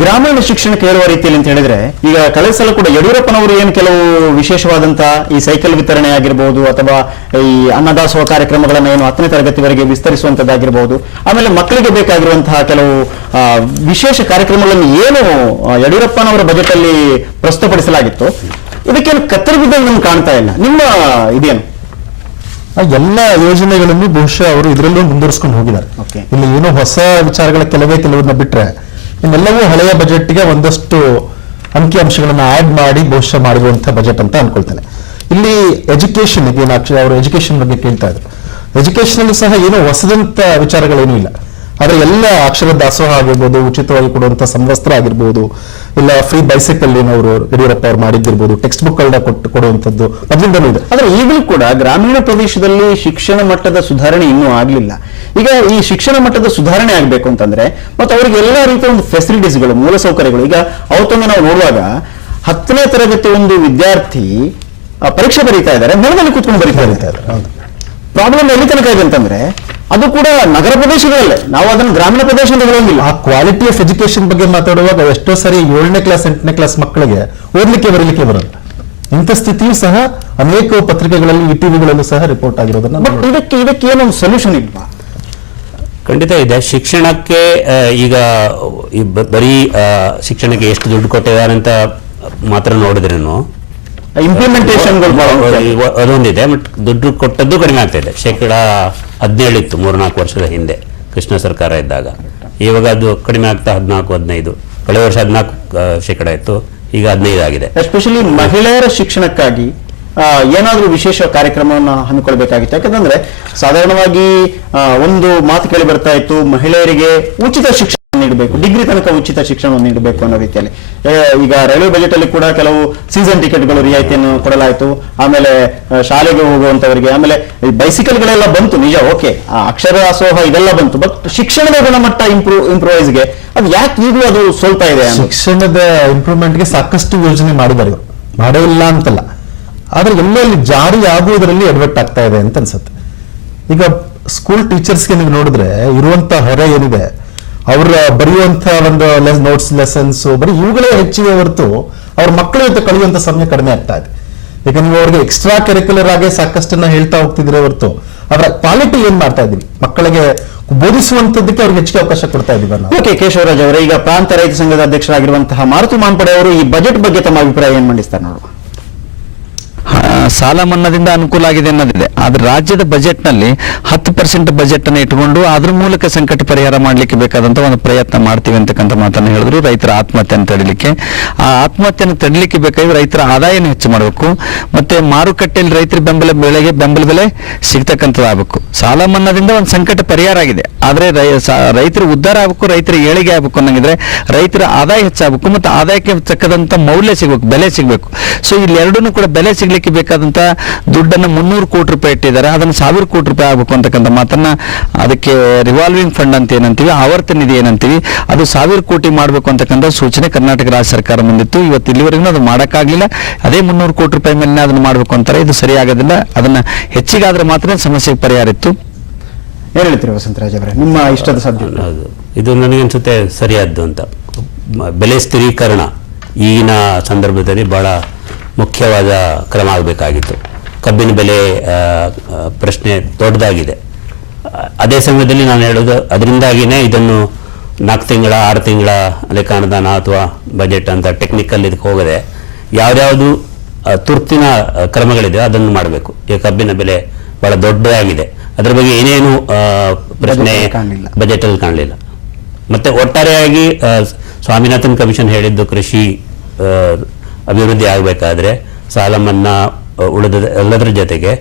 ಗ್ರಾಮೀಣ ಶಿಕ್ಷಣಕ್ಕೆ ಹೇಳುವ ರೀತಿಯಲ್ಲಿ ಅಂತ ಹೇಳಿದ್ರೆ, ಈಗ ಕಳೆದ ಸಲ ಕೂಡ ಯಡಿಯೂರಪ್ಪನವರು ಏನು ಕೆಲವು ವಿಶೇಷವಾದಂತಹ ಈ ಸೈಕಲ್ ವಿತರಣೆ ಆಗಿರ್ಬೋದು, ಅಥವಾ ಈ ಅನ್ನದಾಸೋಹ ಕಾರ್ಯಕ್ರಮಗಳನ್ನು ಏನು 10ನೇ ತರಗತಿವರೆಗೆ ವಿಸ್ತರಿಸುವಂತದ್ದಾಗಿರ್ಬೋದು, ಆಮೇಲೆ ಮಕ್ಕಳಿಗೆ ಬೇಕಾಗಿರುವಂತಹ ಕೆಲವು ವಿಶೇಷ ಕಾರ್ಯಕ್ರಮಗಳನ್ನು ಏನು ಯಡಿಯೂರಪ್ಪನವರ ಬಜೆಟ್ ಅಲ್ಲಿ ಪ್ರಸ್ತುತಪಡಿಸಲಾಗಿತ್ತು, ಇದಕ್ಕೇನು ಕತ್ತರಿ ಬಿದ್ದಂಗೆ ನಮ್ಗೆ ಕಾಣ್ತಾ ಇಲ್ಲ. ನಿಮ್ಮ ಇದೇನು? ಎಲ್ಲ ಯೋಜನೆಗಳನ್ನು ಬಹುಶಃ ಅವರು ಇದರಲ್ಲೂ ಮುಂದುವರಿಸ್ಕೊಂಡು ಹೋಗಿದ್ದಾರೆ. ಇಲ್ಲಿ ಏನೋ ಹೊಸ ವಿಚಾರಗಳ ಕೆಲವನ್ನ ಬಿಟ್ರೆ ಇನ್ನೆಲ್ಲವೂ ಹಳೆಯ ಬಜೆಟ್ಗೆ ಒಂದಷ್ಟು ಅಂಕಿಅಂಶಗಳನ್ನ ಆಡ್ ಮಾಡಿ ಬಹುಶಃ ಮಾಡಿರುವಂತಹ ಬಜೆಟ್ ಅಂತ ಅನ್ಕೊಳ್ತೇನೆ. ಇಲ್ಲಿ ಎಜುಕೇಶನ್ ಏನು ಅವರು ಎಜುಕೇಶನ್ ಬಗ್ಗೆ ಕೇಳ್ತಾ ಇದ್ರು. ಎಜುಕೇಶನ್ ಅಲ್ಲಿ ಸಹ ಏನೋ ಹೊಸದಂತ ವಿಚಾರಗಳೇನೂ ಇಲ್ಲ. ಆದ್ರೆ ಎಲ್ಲ ಅಕ್ಷರ ದಾಸೋಹ ಆಗಿರ್ಬೋದು, ಉಚಿತವಾಗಿ ಕೊಡುವಂತ ಸಮವಸ್ತ್ರ ಆಗಿರ್ಬೋದು, ಇಲ್ಲ ಫ್ರೀ ಬೈಸೈಕಲ್ ಏನವರು ಯಡಿಯೂರಪ್ಪ ಅವ್ರು ಮಾಡಿದ್ದಿರ್ಬೋದು, ಟೆಕ್ಸ್ಟ್ ಬುಕ್ ಗಳನ್ನ ಕೊಡುವಂತದ್ದು ಮೊದಲಿಂದಲೂ ಇದೆ. ಆದ್ರೆ ಈಗಲೂ ಕೂಡ ಗ್ರಾಮೀಣ ಪ್ರದೇಶದಲ್ಲಿ ಶಿಕ್ಷಣ ಮಟ್ಟದ ಸುಧಾರಣೆ ಇನ್ನೂ ಆಗ್ಲಿಲ್ಲ. ಈಗ ಈ ಶಿಕ್ಷಣ ಮಟ್ಟದ ಸುಧಾರಣೆ ಆಗ್ಬೇಕು ಅಂತಂದ್ರೆ ಮತ್ತೆ ಅವರಿಗೆ ಎಲ್ಲಾ ರೀತಿಯ ಒಂದು ಫೆಸಿಲಿಟೀಸ್ಗಳು, ಮೂಲಸೌಕರ್ಯಗಳು, ಈಗ ಅವತ್ತೊಮ್ಮೆ ನಾವು ನೋಡುವಾಗ 10ನೇ ತರಗತಿ ಒಂದು ವಿದ್ಯಾರ್ಥಿ ಪರೀಕ್ಷೆ ಬರೀತಾ ಇದ್ದಾರೆ, ನೆಲದಲ್ಲಿ ಕೂತ್ಕೊಂಡು ಬರೀತಾ ಇದ್ದಾರೆ. ಪ್ರಾಬ್ಲಮ್ ಎಲ್ಲಿ ತನಕ ಇದೆ ಅಂತಂದ್ರೆ ಅದು ಕೂಡ ನಗರ ಪ್ರದೇಶಗಳಲ್ಲೇ, ನಾವು ಅದನ್ನು ಗ್ರಾಮೀಣ ಪ್ರದೇಶದಲ್ಲಿ ಹೇಳೋಂಗಿಲ್ಲ. ಆ ಕ್ವಾಲಿಟಿ ಆಫ್ ಎಜುಕೇಶನ್ ಬಗ್ಗೆ ಮಾತಾಡುವಾಗ ಎಷ್ಟೋ ಸರಿ 7ನೇ ಕ್ಲಾಸ್ 8ನೇ ಕ್ಲಾಸ್ ಮಕ್ಕಳಿಗೆ ಓದ್ಲಿಕ್ಕೆ ಬರಲಿಕ್ಕೆ ಬರಲ್ಲ. ಇಂಥ ಸ್ಥಿತಿಯೂ ಸಹ ಅನೇಕ ಪತ್ರಿಕೆಗಳಲ್ಲಿ, ಟಿವಿಗಳಲ್ಲೂ ಸಹ ರಿಪೋರ್ಟ್ ಆಗಿರೋದನ್ನ. ಇದಕ್ಕೆ ಏನೊಂದು ಸೊಲ್ಯೂಷನ್ ಇಲ್ವಾ? ಖಂಡಿತ ಇದೆ. ಶಿಕ್ಷಣಕ್ಕೆ ಈಗ ಬರೀ ಶಿಕ್ಷಣಕ್ಕೆ ಎಷ್ಟು ದುಡ್ಡು ಕೊಟ್ಟಿದ್ದಾರೆ ಅಂತ ಮಾತ್ರ ನೋಡಿದ್ರೇನು ಇಂಪ್ಲಿಮೆಂಟೇಷನ್ ಅದೊಂದಿದೆ. ಬಟ್ ದುಡ್ಡು ಕೊಟ್ಟದ್ದು ಕಡಿಮೆ ಆಗ್ತಾ ಇದೆ. 17% ಇತ್ತು 3-4 ವರ್ಷದ ಹಿಂದೆ ಕೃಷ್ಣ ಸರ್ಕಾರ ಇದ್ದಾಗ. ಇವಾಗ ಅದು ಕಡಿಮೆ ಆಗ್ತಾ 14-15, ಕಳೆದ ವರ್ಷ 14% ಇತ್ತು, ಈಗ 15 ಆಗಿದೆ. ಎಸ್ಪೆಷಲಿ ಮಹಿಳೆಯರ ಶಿಕ್ಷಣಕ್ಕಾಗಿ ಏನಾದ್ರೂ ವಿಶೇಷ ಕಾರ್ಯಕ್ರಮವನ್ನು ಹಮ್ಮಿಕೊಳ್ಬೇಕಾಗಿತ್ತು. ಯಾಕಂದ್ರೆ ಸಾಧಾರಣವಾಗಿ ಒಂದು ಮಾತು ಕೇಳಿ ಬರ್ತಾ ಇತ್ತು, ಮಹಿಳೆಯರಿಗೆ ಉಚಿತ ಶಿಕ್ಷಣ ನೀಡಬೇಕು, ಡಿಗ್ರಿ ತನಕ ಉಚಿತ ಶಿಕ್ಷಣವನ್ನು ನೀಡಬೇಕು ಅನ್ನೋ ರೀತಿಯಲ್ಲಿ. ಈಗ ರೈಲ್ವೆ ಬಜೆಟ್ ಅಲ್ಲಿ ಕೂಡ ಕೆಲವು ಸೀಸನ್ ಟಿಕೆಟ್ಗಳು ರಿಯಾಯಿತಿಯನ್ನು ಕೊಡಲಾಯಿತು. ಆಮೇಲೆ ಶಾಲೆಗೆ ಹೋಗುವಂತವರಿಗೆ, ಆಮೇಲೆ ಬೈಸಿಕಲ್ಗಳೆಲ್ಲ ಬಂತು ನಿಜ, ಓಕೆ, ಅಕ್ಷರ ದಾಸೋಹ ಇದೆಲ್ಲ ಬಂತು. ಬಟ್ ಶಿಕ್ಷಣದ ಗುಣಮಟ್ಟ ಇಂಪ್ರೂವೈಸ್ಗೆ ಅದು ಯಾಕೆ ಈಗಲೂ ಅದು ಸೋಲ್ತಾ ಇದೆ? ಶಿಕ್ಷಣದ ಇಂಪ್ರೂವ್ಮೆಂಟ್ಗೆ ಸಾಕಷ್ಟು ಯೋಜನೆ ಮಾಡಿದ್ದಾರೆ, ಮಾಡಿಲ್ಲ ಅಂತಲ್ಲ. ಆದ್ರೆ ಎಲ್ಲೆಲ್ಲಿ ಜಾರಿ ಆಗುವುದರಲ್ಲಿ ಎಡವಟ್ಟು ಆಗ್ತಾ ಇದೆ ಅಂತ ಅನ್ಸುತ್ತೆ. ಈಗ ಸ್ಕೂಲ್ ಟೀಚರ್ಸ್ಗೆ ನೀವು ನೋಡಿದ್ರೆ ಇರುವಂತ ಹೊರೆ ಏನಿದೆ, ಅವ್ರ ಬರೆಯುವಂತ ಒಂದು ನೋಟ್ಸ್, ಲೆಸನ್ಸ್, ಬರೀ ಇವುಗಳೇ ಹೆಚ್ಚಿಗೆ ಹೊರತು ಅವ್ರ ಮಕ್ಕಳ ಜೊತೆ ಕಳೆಯುವಂತ ಸಮಯ ಕಡಿಮೆ ಆಗ್ತಾ ಇದೆ. ಈಗ ನೀವು ಅವ್ರಿಗೆ ಎಕ್ಸ್ಟ್ರಾ ಕರಿಕ್ಯುಲರ್ ಆಗಿ ಸಾಕಷ್ಟನ್ನ ಹೇಳ್ತಾ ಹೋಗ್ತಿದ್ರೆ ಹೊರತು ಅವರ ಕ್ವಾಲಿಟಿ ಏನ್ ಮಾಡ್ತಾ ಇದೀವಿ, ಮಕ್ಕಳಿಗೆ ಬೋಧಿಸುವಂತದ್ದಕ್ಕೆ ಅವ್ರಿಗೆ ಹೆಚ್ಚಿಗೆ ಅವಕಾಶ ಕೊಡ್ತಾ ಇದೀವಿ. ಓಕೆ, ಕೇಶವರಾಜ್ ಅವರೇ, ಈಗ ಪ್ರಾಂತ ರೈತ ಸಂಘದ ಅಧ್ಯಕ್ಷರಾಗಿರುವಂತಹ ಮಾರುತಿ ಮಾನ್ಪಡೆ ಅವರು ಈ ಬಜೆಟ್ ಬಗ್ಗೆ ತಮ್ಮ ಅಭಿಪ್ರಾಯ ಏನ್ ಮಂಡಿಸ್ತಾರೆ ನೋಡುವ. ಸಾಲ ಮನ್ನಾದಿಂದ ಅನುಕೂಲ ಆಗಿದೆ ಅನ್ನೋದಿದೆ. ಆದ್ರೆ ರಾಜ್ಯದ ಬಜೆಟ್ ನಲ್ಲಿ 10% ಬಜೆಟ್ ಅನ್ನು ಇಟ್ಟುಕೊಂಡು ಅದ್ರ ಮೂಲಕ ಸಂಕಟ ಪರಿಹಾರ ಮಾಡಲಿಕ್ಕೆ ಬೇಕಾದಂತ ಒಂದು ಪ್ರಯತ್ನ ಮಾಡ್ತೀವಿ ಅಂತಕ್ಕಂಥ ಮಾತನ್ನು ಹೇಳಿದ್ರು. ರೈತರ ಆತ್ಮಹತ್ಯೆಯನ್ನು ತಡಿಲಿಕ್ಕೆ, ಆ ಆತ್ಮಹತ್ಯೆಯನ್ನು ತಡಿಲಿಕ್ಕೆ ಬೇಕಾದ್ರೆ ರೈತರ ಆದಾಯನ ಹೆಚ್ಚು ಮಾಡಬೇಕು, ಮತ್ತೆ ಮಾರುಕಟ್ಟೆಯಲ್ಲಿ ರೈತರ ಬೆಳೆಗೆ ಬೆಂಬಲ ಬೆಲೆ ಸಿಗ್ತಕ್ಕಂಥದ್ದಾಗಬೇಕು. ಸಾಲ ಮನ್ನಾದಿಂದ ಒಂದು ಸಂಕಟ ಪರಿಹಾರ ಆಗಿದೆ. ಆದ್ರೆ ರೈತರು ಉದ್ಧಾರ ಆಗಬೇಕು, ರೈತರ ಏಳಿಗೆ ಆಗಬೇಕು ಅನ್ನಂಗಿದ್ರೆ ರೈತರ ಆದಾಯ ಹೆಚ್ಚಾಗಬೇಕು, ಮತ್ತೆ ಆದಾಯಕ್ಕೆ ತಕ್ಕದಂತ ಮೌಲ್ಯ ಸಿಗಬೇಕು, ಬೆಲೆ ಸಿಗಬೇಕು. ಸೊ ಇಲ್ಲೆರಡೂ ಕೂಡ ಬೆಲೆ ಸಿಗ್ಲಿಕ್ಕೆ ಬೇಕಾದಂತ ದುಡ್ಡನ್ನು 300 ಕೋಟಿ ರೂಪಾಯಿ ಇಟ್ಟಿದ್ದಾರೆ. ಅದನ್ನು 1000 ಕೋಟಿ ರೂಪಾಯಿ ಆಗಬೇಕು ಅಂತಕ್ಕಂಥ ಮಾತನ್ನ, ಅದಕ್ಕೆ ರಿವಾಲ್ವಿಂಗ್ ಫಂಡ್ ಅಂತ ಏನಂತೀವಿ, ಆವರ್ತ ನಿಧಿ ಏನಂತೀವಿ, ಅದು 1000 ಕೋಟಿ ಮಾಡಬೇಕು ಅಂತಕ್ಕಂಥ ಸೂಚನೆ ಕರ್ನಾಟಕ ರಾಜ್ಯ ಸರ್ಕಾರ ಮುಂದಿತ್ತು. ಇವತ್ತು ಇಲ್ಲಿವರೆಗೂ ಅದು ಮಾಡೋಕ್ಕಾಗಲಿಲ್ಲ. ಅದೇ 300 ಕೋಟಿ ರೂಪಾಯಿ ಮೇಲೆ ಅದನ್ನು ಮಾಡಬೇಕು ಅಂತಾರೆ. ಇದು ಸರಿಯಾಗೋದಿಲ್ಲ. ಅದನ್ನ ಹೆಚ್ಚಿಗಾದ್ರೆ ಮಾತ್ರ ಸಮಸ್ಯೆಗೆ ಪರಿಹಾರ ಇತ್ತು. ಏನ್ ಹೇಳ್ತೀರಿ ವಸಂತರಾಜ್ ಅವರೇ, ನಿಮ್ಮ ಇಷ್ಟದ ಸಬ್ಜೆಕ್ಟ್? ಇದು ನನಗನ್ಸುತ್ತೆ ಸರಿಯಾದ್ದು ಅಂತ. ಬೆಲೆ ಸ್ಥಿರೀಕರಣ ಈಗಿನ ಸಂದರ್ಭದಲ್ಲಿ ಬಹಳ ಮುಖ್ಯವಾದ ಕ್ರಮ ಆಗಬೇಕಾಗಿತ್ತು. ಕಬ್ಬಿನ ಬೆಲೆ ಪ್ರಶ್ನೆ ದೊಡ್ಡದಾಗಿದೆ. ಅದೇ ಸಮಯದಲ್ಲಿ ನಾನು ಹೇಳೋದು, ಅದರಿಂದಾಗಿಯೇ ಇದನ್ನು 4 ತಿಂಗಳ 6 ತಿಂಗಳ ಲೆಕ್ಕಾನುದಾನ ಅಥವಾ ಬಜೆಟ್ ಅಂತ ಟೆಕ್ನಿಕಲ್ ಇದಕ್ಕೆ ಹೋಗದೆ ಯಾವ್ಯಾವುದು ತುರ್ತಿನ ಕ್ರಮಗಳಿದೆ ಅದನ್ನು ಮಾಡಬೇಕು. ಈಗ ಕಬ್ಬಿನ ಬೆಲೆ ಬಹಳ ದೊಡ್ಡದಾಗಿದೆ, ಅದರ ಬಗ್ಗೆ ಏನೇನು ಪ್ರಶ್ನೆ ಬಜೆಟಲ್ಲಿ ಕಾಣಲಿಲ್ಲ. ಮತ್ತೆ ಒಟ್ಟಾರೆಯಾಗಿ ಸ್ವಾಮಿನಾಥನ್ ಕಮಿಷನ್ ಹೇಳಿದ್ದು ಕೃಷಿ ಅಭಿವೃದ್ಧಿ ಆಗಬೇಕಾದ್ರೆ ಸಾಲ ಮನ್ನಾ ಉಳಿದ ಎಲ್ಲದರ ಜೊತೆಗೆ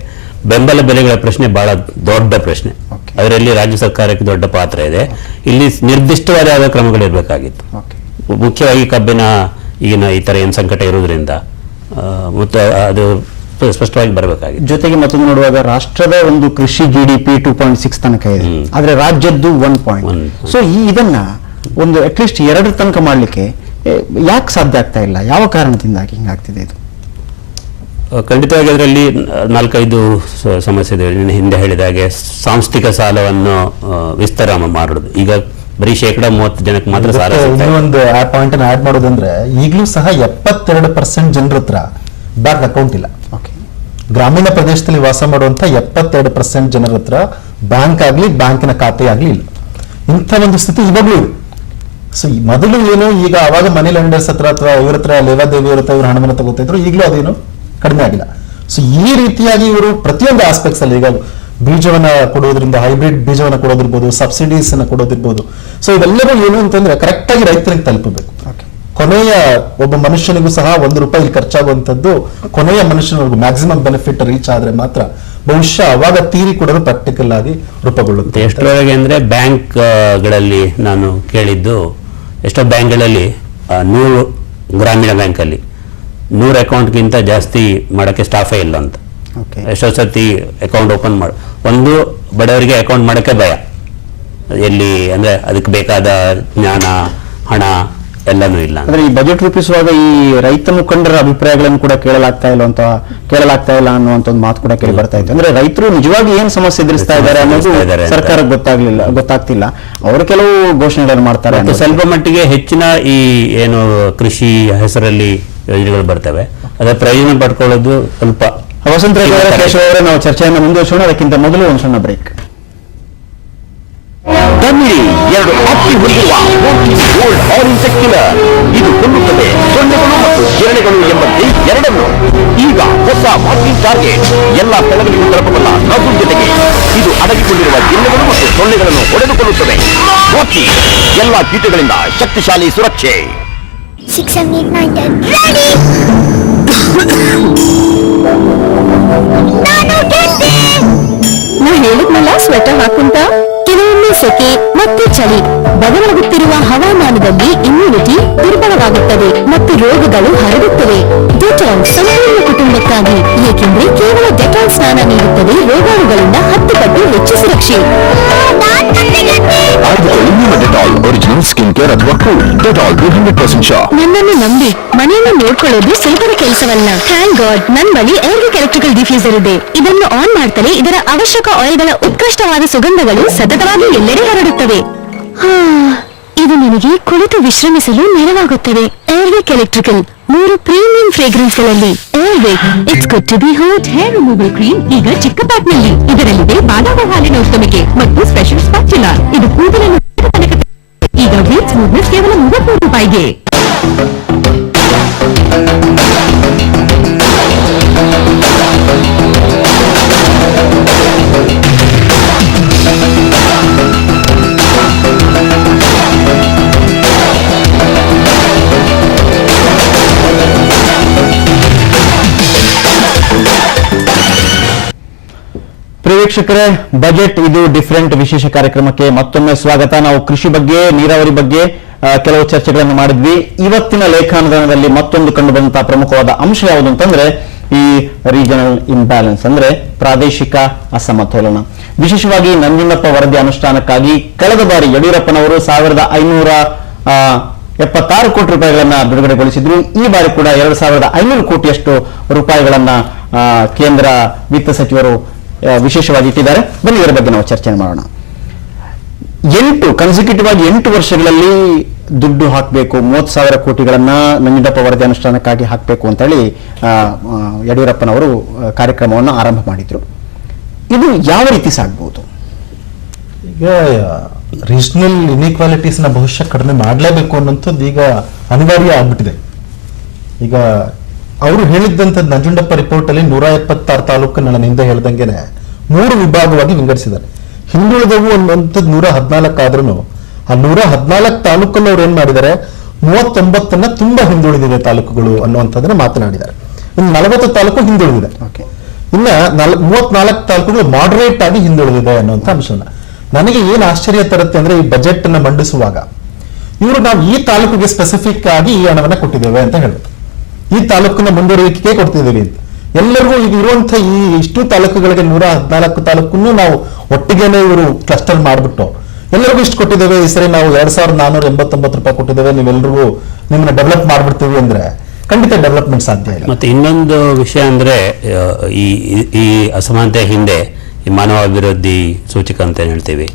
ಬೆಂಬಲ ಬೆಲೆಗಳ ಪ್ರಶ್ನೆ ಬಹಳ ದೊಡ್ಡ ಪ್ರಶ್ನೆ. ಅದರಲ್ಲಿ ರಾಜ್ಯ ಸರ್ಕಾರಕ್ಕೆ ದೊಡ್ಡ ಪಾತ್ರ ಇದೆ. ಇಲ್ಲಿ ನಿರ್ದಿಷ್ಟವಾದ ಕ್ರಮಗಳಿರಬೇಕಾಗಿತ್ತು. ಮುಖ್ಯವಾಗಿ ಕಬ್ಬಿನ ಈಗಿನ ಈ ಥರ ಏನು ಸಂಕಟ ಇರುವುದರಿಂದ ಮತ್ತು ಅದು ಸ್ಪಷ್ಟವಾಗಿ ಬರಬೇಕಾಗಿದೆ. ಜೊತೆಗೆ ಮತ್ತೊಂದು ನೋಡುವಾಗ ರಾಷ್ಟ್ರದ ಒಂದು ಕೃಷಿ GDP 2.6 ತನಕ ಇದೆ, ಆದ್ರೆ ರಾಜ್ಯದ್ದು 1. ಸೊ ಇದನ್ನ ಒಂದು ಅಟ್ಲೀಸ್ಟ್ 2 ತನಕ ಮಾಡಲಿಕ್ಕೆ ಯಾಕೆ ಸಾಧ್ಯ ಆಗ್ತಾ ಇಲ್ಲ? ಯಾವ ಕಾರಣದಿಂದಾಗಿ ಹಿಂಗಾಗ್ತಿದೆ ಇದು? ಖಂಡಿತವಾಗಿ ಅದರಲ್ಲಿ 4-5 ಸಮಸ್ಯೆಗಳು. ಹಿಂದೆ ಹೇಳಿದ ಹಾಗೆ ಸಾಂಸ್ಥಿಕ ಸಾಲವನ್ನು ವಿಸ್ತಾರ ಮಾಡೋದು. ಈಗ ಬರೀ 30% ಜನಕ್ಕೆ ಮಾತ್ರ ಸಾಲ. ಇನ್ನೊಂದು ಪಾಯಿಂಟ್ ಅನ್ನು ಆಡ್ ಮಾಡೋದಂದ್ರೆ ಈಗಲೂ ಸಹ 72% ಜನರ ಹತ್ರ ಬ್ಯಾಂಕ್ ಅಕೌಂಟ್ ಇಲ್ಲ. ಗ್ರಾಮೀಣ ಪ್ರದೇಶದಲ್ಲಿ ವಾಸ ಮಾಡುವಂತ 72% ಜನರ ಹತ್ರ ಬ್ಯಾಂಕ್ ಆಗ್ಲಿ ಬ್ಯಾಂಕಿನ ಖಾತೆ ಆಗ್ಲಿ ಇಲ್ಲ. ಇಂಥ ಒಂದು ಸ್ಥಿತಿ ಇವಾಗ್ಲೂ ಇದೆ. ಸೊ ಮೊದಲು ಏನು, ಈಗ ಅವಾಗ ಮನಿ ಲೆಂಡರ್ಸ್ ಹತ್ರ ಅಥವಾ ಇವ್ರ ಹತ್ರ ಲೇವಾದೇವಿಯವ್ರ ಹತ್ರ ಇವ್ರ ಹಣವನ್ನು ತಗೋತಾ ಇದ್ರು, ಈಗಲೂ ಅದೇನು ಕಡಿಮೆ ಆಗಿಲ್ಲ. ಸೊ ಈ ರೀತಿಯಾಗಿ ಇವರು ಪ್ರತಿಯೊಂದು ಆಸ್ಪೆಕ್ಟ್ಸ್ ಅಲ್ಲಿ, ಈಗ ಬೀಜವನ್ನ ಕೊಡೋದ್ರಿಂದ, ಹೈಬ್ರಿಡ್ ಬೀಜವನ್ನ ಕೊಡೋದಿರ್ಬೋದು, ಸಬ್ಸಿಡೀಸ್ ಅನ್ನ ಕೊಡೋದಿರ್ಬೋದು, ಸೊ ಇವೆಲ್ಲವೂ ಏನು ಅಂತಂದ್ರೆ ಕರೆಕ್ಟ್ ಆಗಿ ರೈತರಿಗೆ ತಲುಪಬೇಕು. ಕೊನೆಯ ಒಬ್ಬ ಮನುಷ್ಯನಿಗೂ ಸಹ ₹1 ಖರ್ಚಾಗುವಂತದ್ದು ಕೊನೆಯ ಮನುಷ್ಯನಿಗೂ ಮ್ಯಾಕ್ಸಿಮಮ್ ಬೆನಿಫಿಟ್ ರೀಚ್ ಆದ್ರೆ ಮಾತ್ರ ಬಹುಶಃ ಅವಾಗ ತೀರಿ ಕೂಡ ಪ್ರಾಕ್ಟಿಕಲ್ ಆಗಿ ರೂಪುಗೊಳ್ಳುತ್ತೆ. ಎಷ್ಟರವರೆಗೆ ಅಂದ್ರೆ ಬ್ಯಾಂಕ್ಗಳಲ್ಲಿ ನಾನು ಕೇಳಿದ್ದು, ಎಷ್ಟೋ ಬ್ಯಾಂಕ್ಗಳಲ್ಲಿ 100 ಗ್ರಾಮೀಣ ಬ್ಯಾಂಕಲ್ಲಿ 100 ಅಕೌಂಟ್ಗಿಂತ ಜಾಸ್ತಿ ಮಾಡೋಕ್ಕೆ ಸ್ಟಾಫೇ ಇಲ್ಲ ಅಂತ. ಎಷ್ಟೋ ಸರ್ತಿ ಅಕೌಂಟ್ ಓಪನ್ ಒಂದು ಬಡವರಿಗೆ ಅಕೌಂಟ್ ಮಾಡೋಕ್ಕೆ ಭಯ. ಎಲ್ಲಿ ಅಂದ್ರೆ ಅದಕ್ಕೆ ಬೇಕಾದ ಜ್ಞಾನ, ಹಣ ಎಲ್ಲನೂ ಇಲ್ಲ. ಅಂದ್ರೆ ಈ ಬಜೆಟ್ ರೂಪಿಸುವಾಗ ಈ ರೈತ ಮುಖಂಡರ ಅಭಿಪ್ರಾಯಗಳನ್ನು ಕೂಡ ಕೇಳಲಾಗ್ತಾ ಇಲ್ಲ ಅನ್ನುವಂತ ಒಂದು ಮಾತು ಕೂಡ ಕೇಳಿ ಬರ್ತಾ ಇತ್ತು. ಅಂದ್ರೆ ರೈತರು ನಿಜವಾಗಿ ಏನ್ ಸಮಸ್ಯೆ ಎದುರಿಸ್ತಾ ಇದ್ದಾರೆ ಅನ್ನೋದು ಸರ್ಕಾರಕ್ಕೆ ಗೊತ್ತಾಗ್ತಿಲ್ಲ. ಅವರು ಕೆಲವು ಘೋಷಣೆಗಳನ್ನು ಮಾಡ್ತಾರೆ. ಸ್ವಲ್ಪ ಮಟ್ಟಿಗೆ ಹೆಚ್ಚಿನ ಈ ಏನು ಕೃಷಿ ಹೆಸರಲ್ಲಿ ಯೋಜನೆಗಳು ಬರ್ತವೆ, ಅದರ ಪ್ರಯೋಜನ ಪಡ್ಕೊಳ್ಳೋದು ಸ್ವಲ್ಪ. ವಸಂತ ಕೇಶವ ಅವರೇ, ನಾವು ಚರ್ಚೆಯನ್ನು ಮುಂದುವರಿಸೋಣ. ಅದಕ್ಕಿಂತ ಮೊದಲು ಒಂದು ಸಣ್ಣ ಬ್ರೇಕ್. ತನ್ನಿ 2 ಅಕ್ಕಿ ಹೊಂದಿರುವ ಗೋಲ್ಡ್ ಆರೆಂಜ್ ಕಿಲ್ಲರ್. ಇದು ಕೊಲ್ಲುತ್ತದೆ ಸೊಳ್ಳೆಗಳು ಮತ್ತು ಜಿರಳೆಗಳು ಎಂಬಂತೆ ಎರಡನ್ನು. ಈಗ ಹೊಸ ಮಾರ್ಕಿಂಗ್ ಟಾರ್ಗೆಟ್. ಎಲ್ಲ ಸ್ಥಳಗಳಿಗೂ ತಲುಪಬಲ್ಲ ನಸು ಜೊತೆಗೆ ಇದು ಅಡಗಿಕೊಂಡಿರುವ ಜಿರಳೆಗಳು ಮತ್ತು ಸೊಳ್ಳೆಗಳನ್ನು ಹೊಡೆದುಕೊಳ್ಳುತ್ತದೆ. ವಾಕಿ ಎಲ್ಲ ಕೀಟಗಳಿಂದ ಶಕ್ತಿಶಾಲಿ ಸುರಕ್ಷೆ. 6, 7, 8, 9, 10. Ready! ನಾ ಹೇಳಿದ್ನಲ್ಲ ಸ್ವೆಟರ್ ಹಾಕುಂತ. ಕೆಲವೊಮ್ಮೆ ಸೆಕೆ ಮತ್ತು ಚಳಿ, ಬದಲಾಗುತ್ತಿರುವ ಹವಾಮಾನದಲ್ಲಿ ಇಮ್ಯುನಿಟಿ ದುರ್ಬಲವಾಗುತ್ತದೆ ಮತ್ತು ರೋಗಗಳು ಹರಡುತ್ತವೆ. ಡೆಟಾಲ್ ಸಂಪೂರ್ಣ ಕುಟುಂಬಕ್ಕಾಗಿ, ಏಕೆಂದ್ರೆ ಕೇವಲ ಡೆಟಾಲ್ ಸ್ನಾನ ನೀಡುತ್ತದೆ ರೋಗಾಣುಗಳಿಂದ 10 ಪಟ್ಟು ಹೆಚ್ಚು ಸುರಕ್ಷೆ. ಒರಿಜಿನಲ್ ಸ್ಕಿನ್ ಕೇರ್ ಅಥವಾ ಕೂಲ್ ಡೆಟಾಲ್ 200% ಶಾ. ನನ್ನನ್ನು ನಂಬಿ ಮನೆಯನ್ನು ನೋಡ್ಕೊಳ್ಳೋದು ಸುಲಭದ ಕೆಲಸವಲ್ಲ. ಥ್ಯಾಂಕ್ ಗಾಡ್ ನನ್ ಬಳಿ ಏರ್ ಎಲೆಕ್ಟ್ರಿಕಲ್ ಡಿಫ್ಯೂಸರ್ ಇದೆ. ಇದನ್ನು ಆನ್ ಮಾಡ್ತಾರೆ, ಇದರ ಅವಶ್ಯಕ ಆಯಿಲ್ಗಳ ಉತ್ಕೃಷ್ಟವಾದ ಸುಗಂಧಗಳು ಸತತವಾಗಿ ಎಲ್ಲೆಡೆ ಹರಡುತ್ತವೆ. ಇದು ನಿನಗೆ ಕುಳಿತು ವಿಶ್ರಮಿಸಲು ನೆರವಾಗುತ್ತದೆ. ಏರ್ವಿಕ್ ಎಲೆಕ್ಟ್ರಿಕಲ್ 3 ಪ್ರೀಮಿಯಂ ಫ್ರೇಗ್ರೆನ್ಸ್ ಗಳಲ್ಲಿ. Air wick it's good to be hot hair removal cream ಈಗ ಚಿಕ್ಕ ಪ್ಯಾಕ್ ನಲ್ಲಿ. ಇದರಲ್ಲಿದೆ ಬಾದಾಮಿ ಹಾಲಿನ ಉತ್ತಮಿಕೆ ಮತ್ತು ಸ್ಪೆಷಲ್ ಸ್ಪಾಚ್ಯುಲಾ. ಇದು ಕೂದಲನ್ನು ಈಗ ವೀಟ್ ಸ್ಮೂತ್ನೆಸ್ ಕೇವಲ ₹33. ವೀಕ್ಷಕರೇ, ಬಜೆಟ್ ಇದು ಡಿಫರೆಂಟ್ ವಿಶೇಷ ಕಾರ್ಯಕ್ರಮಕ್ಕೆ ಮತ್ತೊಮ್ಮೆ ಸ್ವಾಗತ. ನಾವು ಕೃಷಿ ಬಗ್ಗೆ, ನೀರಾವರಿ ಬಗ್ಗೆ ಕೆಲವು ಚರ್ಚೆಗಳನ್ನು ಮಾಡಿದ್ವಿ. ಇವತ್ತಿನ ಲೇಖಾನುದಾನದಲ್ಲಿ ಮತ್ತೊಂದು ಕಂಡುಬಂದಂತಹ ಪ್ರಮುಖವಾದ ಅಂಶ ಯಾವುದು ಅಂತಂದ್ರೆ ಈ ರೀಜನಲ್ ಇಂಬ್ಯಾಲೆನ್ಸ್, ಅಂದ್ರೆ ಪ್ರಾದೇಶಿಕ ಅಸಮತೋಲನ. ವಿಶೇಷವಾಗಿ ನಂಜುಂಡಪ್ಪ ವರದಿ ಅನುಷ್ಠಾನಕ್ಕಾಗಿ ಕಳೆದ ಬಾರಿ ಯಡಿಯೂರಪ್ಪನವರು 1,576 ಕೋಟಿ ರೂಪಾಯಿಗಳನ್ನ ಬಿಡುಗಡೆಗೊಳಿಸಿದ್ರು. ಈ ಬಾರಿ ಕೂಡ 2,500 ಕೋಟಿಯಷ್ಟು ರೂಪಾಯಿಗಳನ್ನ ಕೇಂದ್ರ ವಿತ್ತ ಸಚಿವರು ವಿಶೇಷವಾಗಿ ಇಟ್ಟಿದ್ದಾರೆ. ಬನ್ನಿ ಇದರ ಬಗ್ಗೆ ನಾವು ಚರ್ಚೆ ಮಾಡೋಣ. 8 ವರ್ಷಗಳಲ್ಲಿ ದುಡ್ಡು ಹಾಕಬೇಕು, 30,000 ಕೋಟಿಗಳನ್ನ ನಂಜುಂಡಪ್ಪ ವರದಿ ಅನುಷ್ಠಾನಕ್ಕಾಗಿ ಹಾಕಬೇಕು ಅಂತ ಹೇಳಿ ಯಡಿಯೂರಪ್ಪನವರು ಕಾರ್ಯಕ್ರಮವನ್ನು ಆರಂಭ ಮಾಡಿದ್ರು. ಇದು ಯಾವ ರೀತಿ ಸಾಗಬಹುದು? ಈಗ ರೀಜನಲ್ ಇನ್ಇಕ್ವಾಲಿಟೀಸ್ ನ ಬಹುಶಃ ಕಡಿಮೆ ಮಾಡಲೇಬೇಕು ಅನ್ನೋಂಥದ್ದು ಈಗ ಅನಿವಾರ್ಯ ಆಗ್ಬಿಟ್ಟಿದೆ. ಈಗ ಅವರು ಹೇಳಿದ್ದಂಥದ್ದು ನಂಜುಂಡಪ್ಪ ರಿಪೋರ್ಟ್ ಅಲ್ಲಿ 176 ತಾಲೂಕು ನನ್ನ ಹಿಂದೆ ಹೇಳ್ದಂಗೆನೆ 3 ವಿಭಾಗವಾಗಿ ವಿಂಗಡಿಸಿದ್ದಾರೆ. ಹಿಂದುಳಿದವು ಅನ್ನುವಂಥದ್ದು 114 ಆದ್ರೂ ಆ 114 ತಾಲೂಕಲ್ಲಿ ಅವ್ರು ಏನ್ ಮಾಡಿದ್ದಾರೆ, 39 ತುಂಬಾ ಹಿಂದುಳಿದಿದೆ ತಾಲೂಕುಗಳು ಅನ್ನುವಂಥದ್ದನ್ನ ಮಾತನಾಡಿದ್ದಾರೆ. ಇನ್ನು 40 ತಾಲೂಕು ಹಿಂದುಳಿದಿದೆ. ಇನ್ನ 34 ತಾಲೂಕುಗಳು ಮಾಡರೇಟ್ ಆಗಿ ಹಿಂದುಳಿದಿದೆ ಅನ್ನುವಂಥ ಅಂಶವನ್ನ. ನನಗೆ ಏನು ಆಶ್ಚರ್ಯ ತರುತ್ತೆ ಅಂದ್ರೆ ಈ ಬಜೆಟ್ ಅನ್ನ ಮಂಡಿಸುವಾಗ ಇವರು ನಾವು ಈ ತಾಲೂಕಿಗೆ ಸ್ಪೆಸಿಫಿಕ್ ಆಗಿ ಈ ಹಣವನ್ನ ಕೊಟ್ಟಿದ್ದೇವೆ ಅಂತ ಹೇಳಿದ್ರು. ಈ ತಾಲೂಕಿನ ಮುಂದುವರಿಕೆ ಕೊಡ್ತಿದ್ದೀವಿ ಅಂತ. ಎಲ್ಲರಿಗೂ ಈಗ ಇರುವಂತಹ ಈ ಇಷ್ಟು ತಾಲೂಕುಗಳಿಗೆ 114 ತಾಲೂಕನ್ನು ನಾವು ಒಟ್ಟಿಗೆನೆ ಇವರು ಕ್ಲಸ್ಟರ್ ಮಾಡಿಬಿಟ್ಟು ಎಲ್ಲರಿಗೂ ಇಷ್ಟು ಕೊಟ್ಟಿದ್ದೇವೆ, ಈ ಸರಿ ನಾವು 2489 ರೂಪಾಯಿ ಕೊಟ್ಟಿದ್ದೇವೆ, ನೀವೆಲ್ಲರಿಗೂ ನಿಮ್ಮನ್ನ ಡೆವಲಪ್ ಮಾಡ್ಬಿಡ್ತೀವಿ ಅಂದ್ರೆ ಖಂಡಿತ ಡೆವಲಪ್ಮೆಂಟ್ ಸಾಧ್ಯ ಇಲ್ಲ. ಮತ್ತೆ ಇನ್ನೊಂದು ವಿಷಯ ಅಂದ್ರೆ ಈ ಅಸಮಾನತೆ ಹಿಂದೆ ಈ ಮಾನವ ಅಭಿವೃದ್ಧಿ ಸೂಚಕ ಅಂತ ಹೇಳ್ತೀವಿ.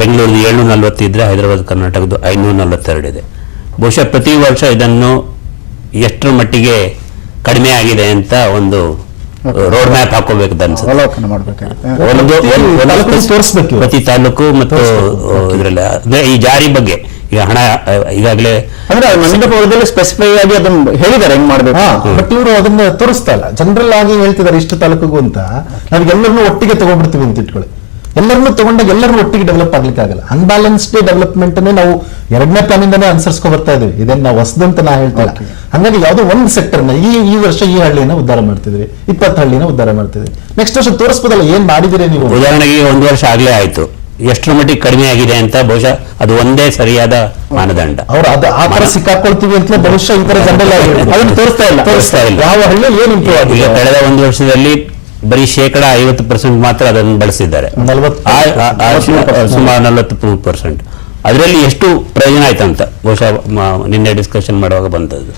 ಬೆಂಗಳೂರು 740 ಇದ್ರೆ ಹೈದರಾಬಾದ್ ಕರ್ನಾಟಕದ್ದು 542 ಇದೆ. ಬಹುಶಃ ಪ್ರತಿ ವರ್ಷ ಇದನ್ನು ಎಷ್ಟರ ಮಟ್ಟಿಗೆ ಕಡಿಮೆ ಆಗಿದೆ ಅಂತ ಒಂದು ರೋಡ್ ಮ್ಯಾಪ್ ಹಾಕೋಬೇಕು ತೋರಿಸ್ಬೇಕು ಪ್ರತಿ ತಾಲೂಕು ಮತ್ತು ಇದರಲ್ಲಿ ಅಂದ್ರೆ ಈ ಜಾರಿ ಬಗ್ಗೆ ಈಗ ಹಣ ಈಗಾಗಲೇ ಅಂದ್ರೆ ಮಂಡಪದಲ್ಲಿ ಸ್ಪೆಸಿಫೈ ಆಗಿ ಅದನ್ನ ಹೇಳಿದ್ದಾರೆ ಹೆಂಗ್ ಮಾಡ್ಬೇಕು. ಬಟ್ ಇವರು ಅದನ್ನ ತೋರಿಸ್ತಾ ಇಲ್ಲ, ಜನರಲ್ ಆಗಿ ಹೇಳ್ತಿದ್ದಾರೆ ಇಷ್ಟು ತಾಲೂಕಿಗೂ ಅಂತ. ನಾವೆಲ್ಲರನ್ನೂ ಒಟ್ಟಿಗೆ ತಗೊಂಡ್ಬಿಡ್ತೀವಿ ಅಂತ ಇಟ್ಕೊಳ್ಳಿ. ಎಲ್ಲರನ್ನೂ ತಗೊಂಡಾಗ ಎಲ್ಲರೂ ಒಟ್ಟಿಗೆ ಡೆವಲಪ್ ಆಗ್ಲಿಕ್ಕೆ ಆಗಲ್ಲ. ಅನ್ಬ್ಯಾಲೆನ್ಸ್ಡ್ ಡೆವಲಪ್ಮೆಂಟ್ ನಾವು 2ನೇ ಪ್ಲಾನ್ ಇಂದಾನೆ ಅನುಸರಿಸ್ಕೊ ಬರ್ತಾ ಇದೀವಿ. ಇದನ್ನ ನಾವು ಹೊಸದಂತ ನಾ ಹೇಳ್ತಿಲ್ಲ. ಹಂಗಾಗಿ ಯಾವುದೋ ಒಂದು ಸೆಕ್ಟರ್ ನ ಈ ವರ್ಷ ಈ ಹಳ್ಳಿನ ಉದ್ಧಾರ ಮಾಡ್ತಿದ್ವಿ, 20 ಹಳ್ಳಿನ ಉದ್ಧಾರ ಮಾಡ್ತಿದ್ವಿ. ನೆಕ್ಸ್ಟ್ ವರ್ಷ ತೋರಿಸ್ಬೋದಲ್ಲ ಏನ್ ಮಾಡಿದಿರಿ ನೀವು. ಉದಾಹರಣೆಗೆ 1 ವರ್ಷ ಆಗ್ಲೇ ಆಯ್ತು, ಎಷ್ಟರ ಮಟ್ಟಿಗೆ ಕಡಿಮೆ ಆಗಿದೆ ಅಂತ ಬಹುಶಃ ಅದು ಒಂದೇ ಸರಿಯಾದ ಮಾನದಂಡ. ಅವ್ರು ಅದು ಆ ತರ ಸಿಕ್ಕಾಕೊಳ್ತೀವಿ ಅಂತ ಬಹುಶಃ ಈ ತರ ಜನರಲ್ ಆಗಿ ಅದನ್ನು ತೋರಿಸ್ತಾ ಇಲ್ಲ. ಯಾವ ಹಳ್ಳಿ ಏನ್ ಇಂಪ್ರೂವ್ ಆಗಿದೆ. ಈಗ ಕಳೆದ 1 ವರ್ಷದಲ್ಲಿ ಬರೀ 50% ಮಾತ್ರ ಅದನ್ನು ಬಳಸಿದ್ದಾರೆ. ಸುಮಾರು 40%. ಅದರಲ್ಲಿ ಎಷ್ಟು ಪ್ರಯೋಜನ ಆಯ್ತಂತ ಬಹುಶಃ ನಿನ್ನೆ ಡಿಸ್ಕಷನ್ ಮಾಡುವಾಗ ಬಂದದ್ದು.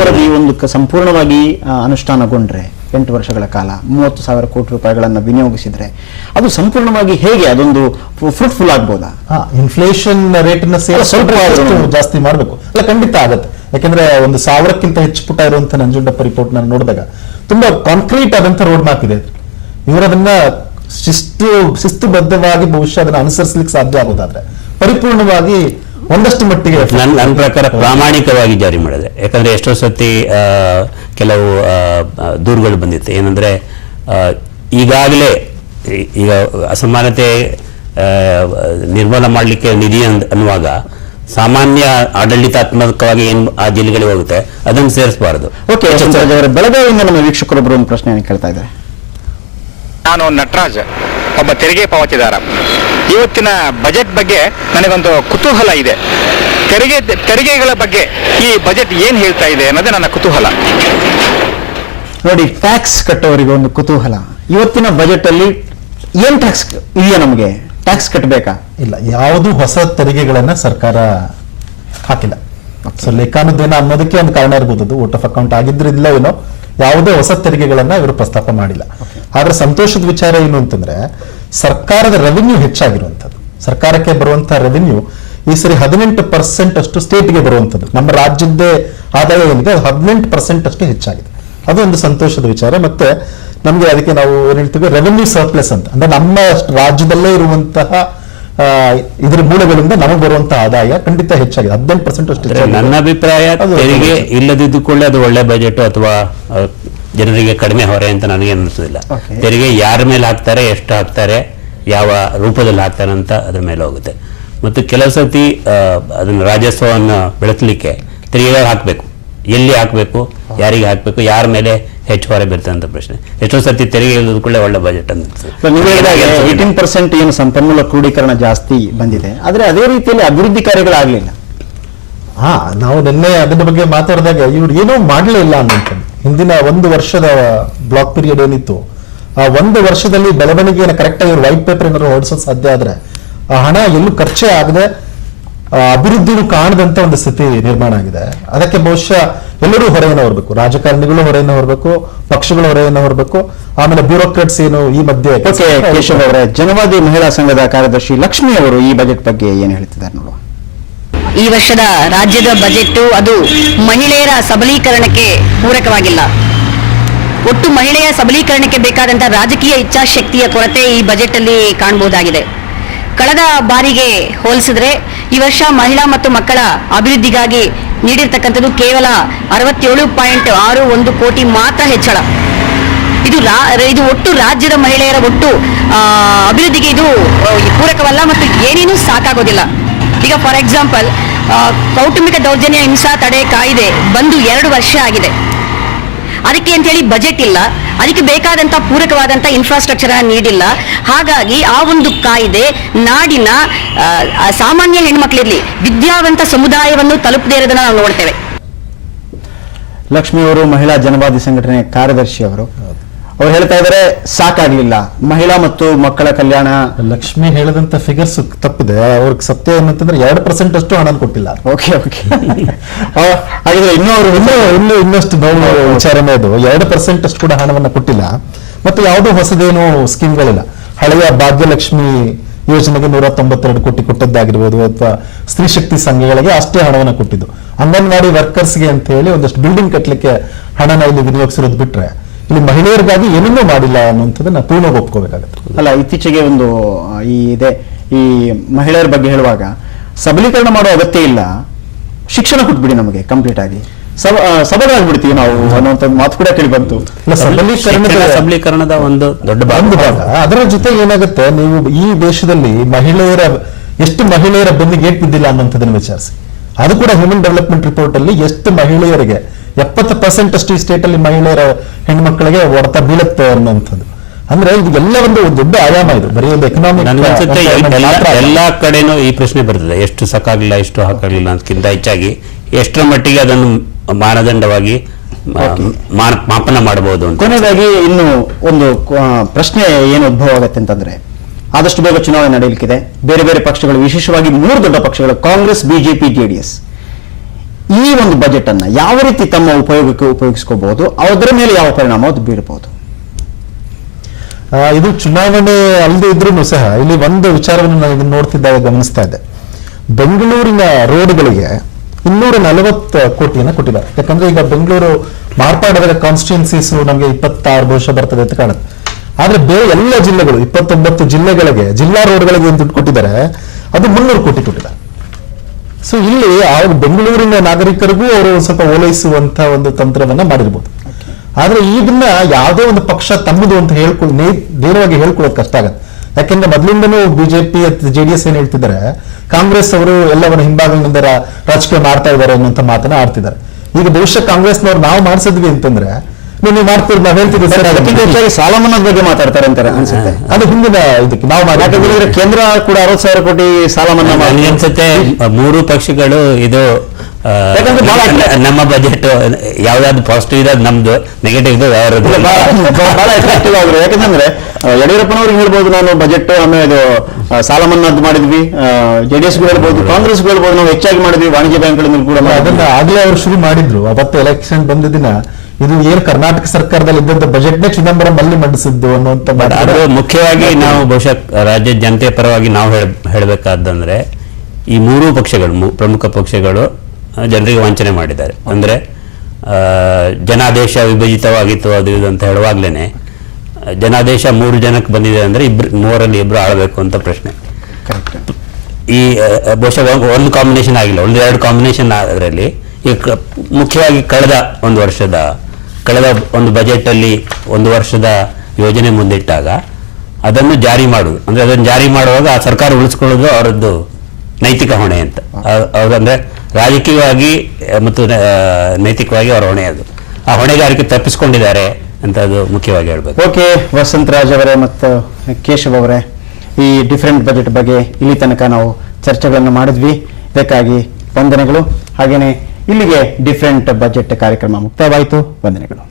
ವರದಿ ಒಂದು ಸಂಪೂರ್ಣವಾಗಿ ಅನುಷ್ಠಾನಗೊಂಡ್ರೆ 8 ವರ್ಷಗಳ ಕಾಲ 30,000 ಕೋಟಿ ರೂಪಾಯಿಗಳನ್ನು ವಿನಿಯೋಗಿಸಿದ್ರೆ ಅದು ಸಂಪೂರ್ಣವಾಗಿ ಹೇಗೆ ಅದೊಂದು ಫ್ರೂಟ್ಫುಲ್ ಆಗ್ಬೋದಾ? ಇನ್ಫ್ಲೇಷನ್ ರೇಟ್ ನ ಸ್ವಲ್ಪ ಜಾಸ್ತಿ ಮಾಡಬೇಕು. ಅಲ್ಲ, ಖಂಡಿತ ಆಗತ್ತೆ. ಯಾಕಂದ್ರೆ 1,000ಕ್ಕಿಂತ ಹೆಚ್ಚು ಪುಟ ಇರುವಂತ ನಂಜುಂಡಪ್ಪ ರಿಪೋರ್ಟ್ ನಾನು ನೋಡಿದಾಗ ತುಂಬಾ ಕಾಂಕ್ರೀಟ್ ಆದಂತ ರೋಡ್ ಮ್ಯಾಪ್ ಇದೆ. ಇವರದನ್ನ ಶಿಸ್ತುಬದ್ಧವಾಗಿ ಬಹುಶಃ ಅದನ್ನ ಅನುಸರಿಸಲಿಕ್ಕೆ ಸಾಧ್ಯ ಆಗೋದಾದ್ರೆ ಪರಿಪೂರ್ಣವಾಗಿ ಒಂದಷ್ಟು ಮಟ್ಟಿಗೆ ನನ್ನ ಪ್ರಕಾರ ಪ್ರಾಮಾಣಿಕವಾಗಿ ಜಾರಿ ಮಾಡಿದೆ. ಯಾಕಂದ್ರೆ ಎಷ್ಟೋ ಸತಿ ಕೆಲವು ದೂರುಗಳು ಬಂದಿತ್ತು. ಏನಂದ್ರೆ ಈಗಾಗಲೇ ಈಗ ಅಸಮಾನತೆ ನಿರ್ಮೂಲನೆ ಮಾಡಲಿಕ್ಕೆ ನಿಧಿ ಅನ್ನುವಾಗ ಸಾಮಾನ್ಯ ಆಡಳಿತಾತ್ಮಕವಾಗಿ ಏನು ಆ ಜಿಲ್ಲೆಗಳಿಗೆ ಹೋಗುತ್ತೆ ಅದನ್ನು ಸೇರಿಸಬಾರದು. ಓಕೆ, ಬೆಳಗಾವಿಯಿಂದ ನಮ್ಮ ವೀಕ್ಷಕರೊಬ್ಬರು ಒಂದು ಪ್ರಶ್ನೆಯನ್ನು ಕೇಳ್ತಾ ಇದ್ದಾರೆ. ನಾನು ನಟರಾಜ್, ಒಬ್ಬ ತೆರಿಗೆ ಪಾವತಿದಾರ. ಇವತ್ತಿನ ಬಜೆಟ್ ಬಗ್ಗೆ ನನಗೊಂದು ಕುತೂಹಲ ಇದೆ. ತೆರಿಗೆಗಳ ಬಗ್ಗೆ ಈ ಬಜೆಟ್ ಏನ್ ಹೇಳ್ತಾ ಇದೆ ಅನ್ನೋದೇ ನನ್ನ ಕುತೂಹಲ. ನೋಡಿ, ಟ್ಯಾಕ್ಸ್ ಕಟ್ಟೋರಿಗೆ ಒಂದು ಕುತೂಹಲ. ಇವತ್ತಿನ ಬಜೆಟ್ ಅಲ್ಲಿ ಏನ್ ಟ್ಯಾಕ್ಸ್ ಇದೆಯಾ? ನಮಗೆ ಟ್ಯಾಕ್ಸ್ ಕಟ್ಟಬೇಕಾ? ಇಲ್ಲ, ಯಾವುದು ಹೊಸ ತೆರಿಗೆಗಳನ್ನ ಸರ್ಕಾರ ಹಾಕಿಲ್ಲ. ಸೊ ಲೇಖಾನುದಾನ ಅನ್ನೋದಕ್ಕೆ ಒಂದು ಕಾರಣ ಇರ್ಬೋದು, ಅದು ಔಟ್ ಆಫ್ ಅಕೌಂಟ್ ಆಗಿದ್ರಿಲ್ಲ ಏನೋ. ಯಾವುದೇ ಹೊಸ ತೆರಿಗೆಗಳನ್ನ ಇವರು ಪ್ರಸ್ತಾಪ ಮಾಡಿಲ್ಲ. ಆದ್ರೆ ಸಂತೋಷದ ವಿಚಾರ ಏನು ಅಂತಂದ್ರೆ ಸರ್ಕಾರದ ರೆವಿನ್ಯೂ ಹೆಚ್ಚಾಗಿರುವಂಥದ್ದು. ಸರ್ಕಾರಕ್ಕೆ ಬರುವಂತಹ ರೆವಿನ್ಯೂ ಈ ಸರಿ 18% ಅಷ್ಟು ಸ್ಟೇಟ್ಗೆ ಬರುವಂಥದ್ದು. ನಮ್ಮ ರಾಜ್ಯದ್ದೇ ಆದಾಯ ಏನಿದೆ ಅದು 18% ಅಷ್ಟು ಹೆಚ್ಚಾಗಿದೆ. ಅದು ಒಂದು ಸಂತೋಷದ ವಿಚಾರ. ಮತ್ತೆ ನಮ್ಗೆ ಅದಕ್ಕೆ ನಾವು ಏನ್ ಹೇಳ್ತೀವಿ, ರೆವೆನ್ಯೂ ಸರ್ಪ್ಲಸ್ ಅಂತ. ಅಂದ್ರೆ ನಮ್ಮ ರಾಜ್ಯದಲ್ಲೇ ಇರುವಂತಹ ಇದರ ಮೂಲಗಳಿಂದ ನಮಗೆ ಬರುವಂತಹ ಆದಾಯ ಖಂಡಿತ ಹೆಚ್ಚಾಗಿದೆ, 18% ಅಷ್ಟು. ನನ್ನ ಅಭಿಪ್ರಾಯ ತೆರಿಗೆ ಇಲ್ಲದಿದ್ದುಕೊಳ್ಳೆ ಅದು ಒಳ್ಳೆ ಬಜೆಟ್ ಅಥವಾ ಜನರಿಗೆ ಕಡಿಮೆ ಹೊರೆ ಅಂತ ನನಗೆ ಅನಿಸೋದಿಲ್ಲ. ತೆರಿಗೆ ಯಾರ ಮೇಲೆ ಹಾಕ್ತಾರೆ, ಎಷ್ಟು ಹಾಕ್ತಾರೆ, ಯಾವ ರೂಪದಲ್ಲಿ ಹಾಕ್ತಾರೆ ಅಂತ ಅದ್ರ ಮೇಲೆ ಹೋಗುತ್ತೆ. ಮತ್ತು ಕೆಲವು ಸತಿ ಅದನ್ನು ರಾಜಸ್ವವನ್ನು ಬೆಳೆಸಲಿಕ್ಕೆ ತೆರಿಗೆ ಹಾಕಬೇಕು, ಎಲ್ಲಿ ಹಾಕಬೇಕು, ಯಾರಿಗೆ ಹಾಕಬೇಕು, ಯಾರ ಮೇಲೆ ಹೆಚ್ಚು ಹೊರೆ ಬೀರುತ್ತೆ ಅಂತ ಪ್ರಶ್ನೆ. ಎಷ್ಟೋ ಸರ್ತಿ ತೆರಿಗೆ ಇಲ್ಲದಕ್ಕೂ ಒಳ್ಳೆ ಬಜೆಟ್ ಅಂತ. 18% ಏನು ಸಂಪನ್ಮೂಲ ಕ್ರೋಢೀಕರಣ ಜಾಸ್ತಿ ಬಂದಿದೆ, ಆದ್ರೆ ಅದೇ ರೀತಿಯಲ್ಲಿ ಅಭಿವೃದ್ಧಿ ಕಾರ್ಯಗಳಾಗಲಿಲ್ಲ. ನಾವು ನಿನ್ನೆ ಅದರ ಬಗ್ಗೆ ಮಾತಾಡಿದಾಗ ಇವ್ರು ಏನೋ ಮಾಡಲೇ ಇಲ್ಲ ಅನ್ನೋಂಥದ್ದು. ಹಿಂದಿನ 1 ವರ್ಷದ ಬ್ಲಾಕ್ ಪೀರಿಯಡ್ ಏನಿತ್ತು, ಆ 1 ವರ್ಷದಲ್ಲಿ ಬೆಳವಣಿಗೆಯನ್ನು ಕರೆಕ್ಟಾಗಿ ಇವ್ರು ವೈಟ್ ಪೇಪರ್ ಏನಾದ್ರು ಹೊರಡಿಸೋದು ಸಾಧ್ಯ ಆದ್ರೆ ಆ ಹಣ ಎಲ್ಲೂ ಖರ್ಚೇ ಆಗದೆ ಅಭಿವೃದ್ಧಿನೂ ಕಾಣದಂತ ಒಂದು ಸ್ಥಿತಿ ನಿರ್ಮಾಣ ಆಗಿದೆ. ಅದಕ್ಕೆ ಬಹುಶಃ ಎಲ್ಲರೂ ಹೊರೆಯನ್ನು ಹೊರಬೇಕು, ರಾಜಕಾರಣಿಗಳು ಹೊರೆಯನ್ನು ಹೊರಬೇಕು, ಪಕ್ಷಗಳು ಹೊರೆಯನ್ನು ಹೊರಬೇಕು, ಆಮೇಲೆ ಬ್ಯೂರೋಕ್ರಾಟ್ಸ್ ಏನು ಈ ಮಧ್ಯೆ. ಕೇಶವ್ ಅವರೇ, ಜನವಾದಿ ಮಹಿಳಾ ಸಂಘದ ಕಾರ್ಯದರ್ಶಿ ಲಕ್ಷ್ಮಿ ಅವರು ಈ ಬಜೆಟ್ ಬಗ್ಗೆ ಏನು ಹೇಳ್ತಿದ್ದಾರೆ ನೋಡುವ. ಈ ವರ್ಷದ ರಾಜ್ಯದ ಬಜೆಟ್ ಅದು ಮಹಿಳೆಯರ ಸಬಲೀಕರಣಕ್ಕೆ ಪೂರಕವಾಗಿಲ್ಲ. ಒಟ್ಟು ಮಹಿಳೆಯ ಸಬಲೀಕರಣಕ್ಕೆ ಬೇಕಾದಂತಹ ರಾಜಕೀಯ ಇಚ್ಛಾಶಕ್ತಿಯ ಕೊರತೆ ಈ ಬಜೆಟ್ ಅಲ್ಲಿ ಕಾಣಬಹುದಾಗಿದೆ. ಕಳೆದ ಬಾರಿಗೆ ಹೋಲಿಸಿದ್ರೆ ಈ ವರ್ಷ ಮಹಿಳಾ ಮತ್ತು ಮಕ್ಕಳ ಅಭಿವೃದ್ಧಿಗಾಗಿ ನೀಡಿರ್ತಕ್ಕಂಥದ್ದು ಕೇವಲ 67.61 ಕೋಟಿ ಮಾತ್ರ ಹೆಚ್ಚಳ. ಇದು ಒಟ್ಟು ರಾಜ್ಯದ ಮಹಿಳೆಯರ ಒಟ್ಟು ಅಭಿವೃದ್ಧಿಗೆ ಇದು ಪೂರಕವಲ್ಲ ಮತ್ತು ಏನೇನೂ ಸಾಕಾಗೋದಿಲ್ಲ. ಈಗ ಫಾರ್ ಎಕ್ಸಾಂಪಲ್ ಕೌಟುಂಬಿಕ ದೌರ್ಜನ್ಯ ಹಿಂಸಾ ತಡೆ ಕಾಯ್ದೆ ಬಂದು 2 ವರ್ಷ ಆಗಿದೆ. ಅದಕ್ಕೆ ಅಂತೇಳಿ ಬಜೆಟ್ ಇಲ್ಲ, ಅದಕ್ಕೆ ಬೇಕಾದಂಥ ಪೂರಕವಾದಂಥ ಇನ್ಫ್ರಾಸ್ಟ್ರಕ್ಚರ್ ನೀಡಿಲ್ಲ. ಹಾಗಾಗಿ ಆ ಒಂದು ಕಾಯ್ದೆ ನಾಡಿನ ಸಾಮಾನ್ಯ ಹೆಣ್ಮಕ್ಳಿರ್ಲಿ ವಿದ್ಯಾವಂತ ಸಮುದಾಯವನ್ನು ತಲುಪದೇ ಇರೋದನ್ನ ನಾವು ನೋಡ್ತೇವೆ. ಲಕ್ಷ್ಮಿ ಅವರು ಮಹಿಳಾ ಜನವಾದಿ ಸಂಘಟನೆ ಕಾರ್ಯದರ್ಶಿ ಅವರು ಹೇಳ್ತಾ ಇದ್ದಾರೆ ಸಾಕಾಗ್ಲಿಲ್ಲ, ಮಹಿಳಾ ಮತ್ತು ಮಕ್ಕಳ ಕಲ್ಯಾಣ. ಲಕ್ಷ್ಮಿ ಹೇಳಿದಂತ ಫಿಗರ್ಸ್ ತಪ್ಪಿದೆ. ಅವ್ರಿಗೆ ಸತ್ಯ ಏನಂತಂದ್ರೆ 2% ಅಷ್ಟು ಹಣ ಕೊಟ್ಟಿಲ್ಲ. ಓಕೆ ಹಾಗಿದ್ರೆ ಇನ್ನಷ್ಟು ನೋವು ವಿಚಾರನೇ ಅದು. 2% ಅಷ್ಟು ಕೂಡ ಹಣವನ್ನ ಕೊಟ್ಟಿಲ್ಲ. ಮತ್ತು ಯಾವುದೋ ಹೊಸದೇನು ಸ್ಕೀಮ್ಗಳಿಲ್ಲ. ಹಳೆಯ ಭಾಗ್ಯಲಕ್ಷ್ಮಿ ಯೋಜನೆಗೆ 192 ಕೋಟಿ ಕೊಟ್ಟದ್ದಾಗಿರ್ಬೋದು, ಅಥವಾ ಸ್ತ್ರೀ ಶಕ್ತಿ ಸಂಘಗಳಿಗೆ ಅಷ್ಟೇ ಹಣವನ್ನು ಕೊಟ್ಟಿದ್ದು. ಅಂಗನವಾಡಿ ವರ್ಕರ್ಸ್ಗೆ ಅಂತ ಹೇಳಿ ಒಂದಷ್ಟು ಬಿಲ್ಡಿಂಗ್ ಕಟ್ಟಲಿಕ್ಕೆ ಹಣನ ಇಲ್ಲಿ ವಿನಿಯೋಗಿಸಿರೋದು ಬಿಟ್ರೆ ಇಲ್ಲಿ ಮಹಿಳೆಯರಿಗಾಗಿ ಏನನ್ನೂ ಮಾಡಿಲ್ಲ ಅನ್ನುವಂಥದ್ದನ್ನ ಪೂರ್ಣವಾಗಿ ಒಪ್ಕೋಬೇಕಾಗುತ್ತೆ. ಅಲ್ಲ, ಇತ್ತೀಚೆಗೆ ಒಂದು ಈ ಮಹಿಳೆಯರ ಬಗ್ಗೆ ಹೇಳುವಾಗ ಸಬಲೀಕರಣ ಮಾಡುವ ಅಗತ್ಯ ಇಲ್ಲ, ಶಿಕ್ಷಣ ಕೊಟ್ಬಿಡಿ ನಮಗೆ ಕಂಪ್ಲೀಟ್ ಆಗಿ ಸಬಲ ಆಗ್ಬಿಡ್ತೀವಿ ನಾವು ಅನ್ನುವಂಥ ಮಾತು ಕೂಡ ಕೇಳಿ ಬಂತು. ಸಬಲೀಕರಣದ ಒಂದು ದೊಡ್ಡ ಭಾಗ. ಅದರ ಜೊತೆ ಏನಾಗುತ್ತೆ, ನೀವು ಈ ದೇಶದಲ್ಲಿ ಎಷ್ಟು ಮಹಿಳೆಯರ ಬೆನ್ನಿಗೆ ಏಟ್ ಬಿದ್ದಿಲ್ಲ ಅನ್ನುವಂಥದ್ದನ್ನು ವಿಚಾರಿಸಿ. ಅದು ಕೂಡ ಹ್ಯೂಮನ್ ಡೆವಲಪ್ಮೆಂಟ್ ರಿಪೋರ್ಟ್ ಅಲ್ಲಿ ಎಷ್ಟು ಮಹಿಳೆಯರಿಗೆ 70% ಅಷ್ಟು ಈ ಸ್ಟೇಟ್ ಅಲ್ಲಿ ಮಹಿಳೆಯರ ಹೆಣ್ಮಕ್ಳಿಗೆ ಹೊಡೆತ ಬೀಳುತ್ತೆ ಅನ್ನುವಂಥದ್ದು. ಅಂದ್ರೆ ಇದೆಲ್ಲ ಒಂದು ದೊಡ್ಡ ಆಯಾಮ. ಇದು ಬರೀ ಒಂದು ಎಕನಾಮಿಕ್ ಎಲ್ಲಾ ಕಡೆನೂ ಈ ಪ್ರಶ್ನೆ ಬರ್ತದೆ, ಎಷ್ಟು ಸಾಕಾಗ್ಲಿಲ್ಲ ಎಷ್ಟು ಹಾಕಾಗ್ಲಿಲ್ಲ ಅದಕ್ಕಿಂತ ಹೆಚ್ಚಾಗಿ ಎಷ್ಟರ ಮಟ್ಟಿಗೆ ಅದನ್ನು ಮಾನದಂಡವಾಗಿ ಮಾಪನ ಮಾಡಬಹುದು ಅಂತ. ಕೊನೆಯದಾಗಿ ಇನ್ನು ಒಂದು ಪ್ರಶ್ನೆ ಏನು ಉದ್ಭವ ಆಗುತ್ತೆ ಅಂತಂದ್ರೆ, ಆದಷ್ಟು ಬೇಗ ಚುನಾವಣೆ ನಡೆಯಲಿಕ್ಕಿದೆ. ಬೇರೆ ಬೇರೆ ಪಕ್ಷಗಳು, ವಿಶೇಷವಾಗಿ 3 ದೊಡ್ಡ ಪಕ್ಷಗಳು ಕಾಂಗ್ರೆಸ್, ಬಿಜೆಪಿ, ಜೆಡಿಎಸ್, ಈ ಒಂದು ಬಜೆಟ್ ಅನ್ನ ಯಾವ ರೀತಿ ತಮ್ಮ ಉಪಯೋಗಕ್ಕೆ ಉಪಯೋಗಿಸ್ಕೋಬಹುದು, ಅದರ ಮೇಲೆ ಯಾವ ಪರಿಣಾಮ ಅದು ಬೀರಬಹುದು? ಇದು ಚುನಾವಣೆ ಅಲ್ಲದೆ ಇದ್ರೂ ಸಹ ಇಲ್ಲಿ ಒಂದು ವಿಚಾರವನ್ನು ನಾನು ಇದನ್ನು ನೋಡ್ತಿದ್ದಾಗ ಗಮನಿಸ್ತಾ ಇದ್ದೆ. ಬೆಂಗಳೂರಿನ ರೋಡ್ಗಳಿಗೆ 240 ಕೋಟಿಯನ್ನು ಕೊಟ್ಟಿದ್ದಾರೆ. ಯಾಕಂದ್ರೆ ಈಗ ಬೆಂಗಳೂರು ಮಾರ್ಪಾಡಾದ ಕಾನ್ಸ್ಟಿಟ್ಯೂನ್ಸೀಸ್ ನಮಗೆ 26 ಬಹುಶಃ ಬರ್ತದೆ ಅಂತ ಕಾಣುತ್ತೆ. ಆದ್ರೆ ಬೇರೆ ಎಲ್ಲ ಜಿಲ್ಲೆಗಳು 29 ಜಿಲ್ಲೆಗಳಿಗೆ ಜಿಲ್ಲಾ ರೋಡ್ಗಳಿಗೆ ಏನು ದುಡ್ಡು ಕೊಟ್ಟಿದ್ದಾರೆ, ಅದು 300 ಕೋಟಿ ಕೊಟ್ಟಿದ್ದಾರೆ. ಸೊ ಇಲ್ಲಿ ಬೆಂಗಳೂರಿನ ನಾಗರಿಕರಿಗೂ ಅವರು ಸ್ವಲ್ಪ ಓಲೈಸುವಂತ ಒಂದು ತಂತ್ರವನ್ನ ಮಾಡಿರ್ಬೋದು. ಆದ್ರೆ ಇದನ್ನ ಯಾವುದೋ ಒಂದು ಪಕ್ಷ ತಮ್ಮದು ಅಂತ ನೇರವಾಗಿ ಹೇಳ್ಕೊಳ್ಳೋದು ಕಷ್ಟ ಆಗತ್ತೆ. ಯಾಕೆಂದ್ರೆ ಮೊದಲಿಂದನೂ ಬಿಜೆಪಿ ಜೆಡಿಎಸ್ ಏನ್ ಹೇಳ್ತಿದ್ದಾರೆ, ಕಾಂಗ್ರೆಸ್ ಅವರು ಎಲ್ಲವನ್ನ ಹಿಂಭಾಗದಿಂದ ರಾಜಕೀಯ ಮಾಡ್ತಾ ಇದ್ದಾರೆ ಅನ್ನುವಂತ ಮಾತನ್ನ ಆಡ್ತಿದ್ದಾರೆ. ಈಗ ಬಹುಶಃ ಕಾಂಗ್ರೆಸ್ನವ್ರು ನಾವು ಮಾಡಿಸಿದ್ವಿ ಅಂತಂದ್ರೆ ನೀವು ಮಾಡ್ತೀವಿ, ನಾವು ಹೇಳ್ತಿದ್ವಿ ಸರ್, ಅದಕ್ಕಿಂತ ಹೆಚ್ಚಾಗಿ ಸಾಲ ಮನ್ನಾದ ಬಗ್ಗೆ ಮಾತಾಡ್ತಾರೆ ಅಂತಾರೆ ಅನ್ಸುತ್ತೆ. ಅದು ಹಿಂದಿನ ಇದಕ್ಕೆ ನಾವು ಯಾಕಂದ್ರೆ ಕೇಂದ್ರ ಕೂಡ 60,000 ಕೋಟಿ ಸಾಲ ಮನ್ನಾ ಮಾಡಿ ಅನ್ಸುತ್ತೆ. 3 ಪಕ್ಷಗಳು ಇದು ನಮ್ಮ ಬಜೆಟ್ ಯಾವ್ದಾದ್ರು ಪಾಸಿಟಿವ್ ಇದೆ, ನಮ್ದು ನೆಗೆಟಿವ್ ಇದೆ, ಬಹಳ ಎಫೆಕ್ಟಿವ್ ಆಗಿದೆ. ಯಾಕಂದ್ರೆ ಯಡಿಯೂರಪ್ಪನವ್ರಿಗೆ ಹೇಳ್ಬೋದು ನಾನು ಬಜೆಟ್ ಆಮೇಲೆ ಇದು ಸಾಲ ಮನ್ನಾದ್ ಮಾಡಿದ್ವಿ, ಜೆಡಿಎಸ್ ಹೇಳ್ಬೋದು, ಕಾಂಗ್ರೆಸ್ ಹೇಳ್ಬೋದು ನಾವು ಹೆಚ್ಚಾಗಿ ಮಾಡಿದ್ವಿ, ವಾಣಿಜ್ಯ ಬ್ಯಾಂಕ್ಗಳಿಂದ ಕೂಡ ಅದನ್ನ ಆಗ್ಲೇ ಅವರು ಶುರು ಮಾಡಿದ್ರು. ಅವತ್ತು ಎಲೆಕ್ಷನ್ ಬಂದ ದಿನ ಇದು ಏನು ಕರ್ನಾಟಕ ಸರ್ಕಾರದಲ್ಲಿ ಇದ್ದಂತ ಬಜೆಟ್ ನೇ ಚಿದಂಬರಂ ಅಲ್ಲಿ ಮಂಡಿಸಿದ್ದು ಅನ್ನುವಂತ. ಅದು ಮುಖ್ಯವಾಗಿ ನಾವು ಬಹುಶಃ ರಾಜ್ಯದ ಜನತೆ ಪರವಾಗಿ ನಾವು ಹೇಳಬೇಕಾದಂದ್ರೆ ಈ 3 ಪಕ್ಷಗಳು ಪ್ರಮುಖ ಪಕ್ಷಗಳು ಜನರಿಗೆ ವಂಚನೆ ಮಾಡಿದ್ದಾರೆ. ಅಂದ್ರೆ ಜನಾದೇಶ ವಿಭಜಿತವಾಗಿತ್ತು ಅದು ಇದು ಅಂತ ಹೇಳುವಾಗ್ಲೇನೆ ಜನಾದೇಶ 3 ಜನಕ್ಕೆ ಬಂದಿದೆ ಅಂದ್ರೆ 3ರಲ್ಲಿ 2 ಆಳಬೇಕು ಅಂತ ಪ್ರಶ್ನೆ. ಈ ಬಹುಶಃ ಒಂದು ಕಾಂಬಿನೇಷನ್ ಆಗಿಲ್ಲ, 1-2 ಕಾಂಬಿನೇಷನ್ ಅದರಲ್ಲಿ ಮುಖ್ಯವಾಗಿ ಕಳೆದ ಒಂದು ಬಜೆಟ್ ಅಲ್ಲಿ 1 ವರ್ಷದ ಯೋಜನೆ ಮುಂದಿಟ್ಟಾಗ ಅದನ್ನು ಜಾರಿ ಮಾಡುವುದು, ಅಂದ್ರೆ ಅದನ್ನು ಜಾರಿ ಮಾಡುವಾಗ ಆ ಸರ್ಕಾರ ಉಳಿಸ್ಕೊಳ್ಳೋದು ಅವರದ್ದು ನೈತಿಕ ಹೊಣೆ ಅಂತ. ಅವ್ರಂದ್ರೆ ರಾಜಕೀಯವಾಗಿ ಮತ್ತು ನೈತಿಕವಾಗಿ ಅವರ ಹೊಣೆ, ಅದು ಆ ಹೊಣೆಗಾರಿಕೆ ತಪ್ಪಿಸ್ಕೊಂಡಿದ್ದಾರೆ ಅಂತ ಅದು ಮುಖ್ಯವಾಗಿ ಹೇಳ್ಬೇಕು. ಓಕೆ, ವಸಂತರಾಜ್ ಅವರೇ ಮತ್ತು ಕೇಶವ್ ಅವರೇ, ಈ ಡಿಫರೆಂಟ್ ಬಜೆಟ್ ಬಗ್ಗೆ ಇಲ್ಲಿ ತನಕ ನಾವು ಚರ್ಚೆಗಳನ್ನು ಮಾಡಿದ್ವಿ. ಇದಕ್ಕಾಗಿ ವಂದನೆಗಳು. ಹಾಗೇನೆ ಇಲ್ಲಿಗೆ ಡಿಫರೆಂಟ್ ಬಜೆಟ್ ಕಾರ್ಯಕ್ರಮ ಮುಕ್ತಾಯವಾಯಿತು. ವಂದನೆಗಳು.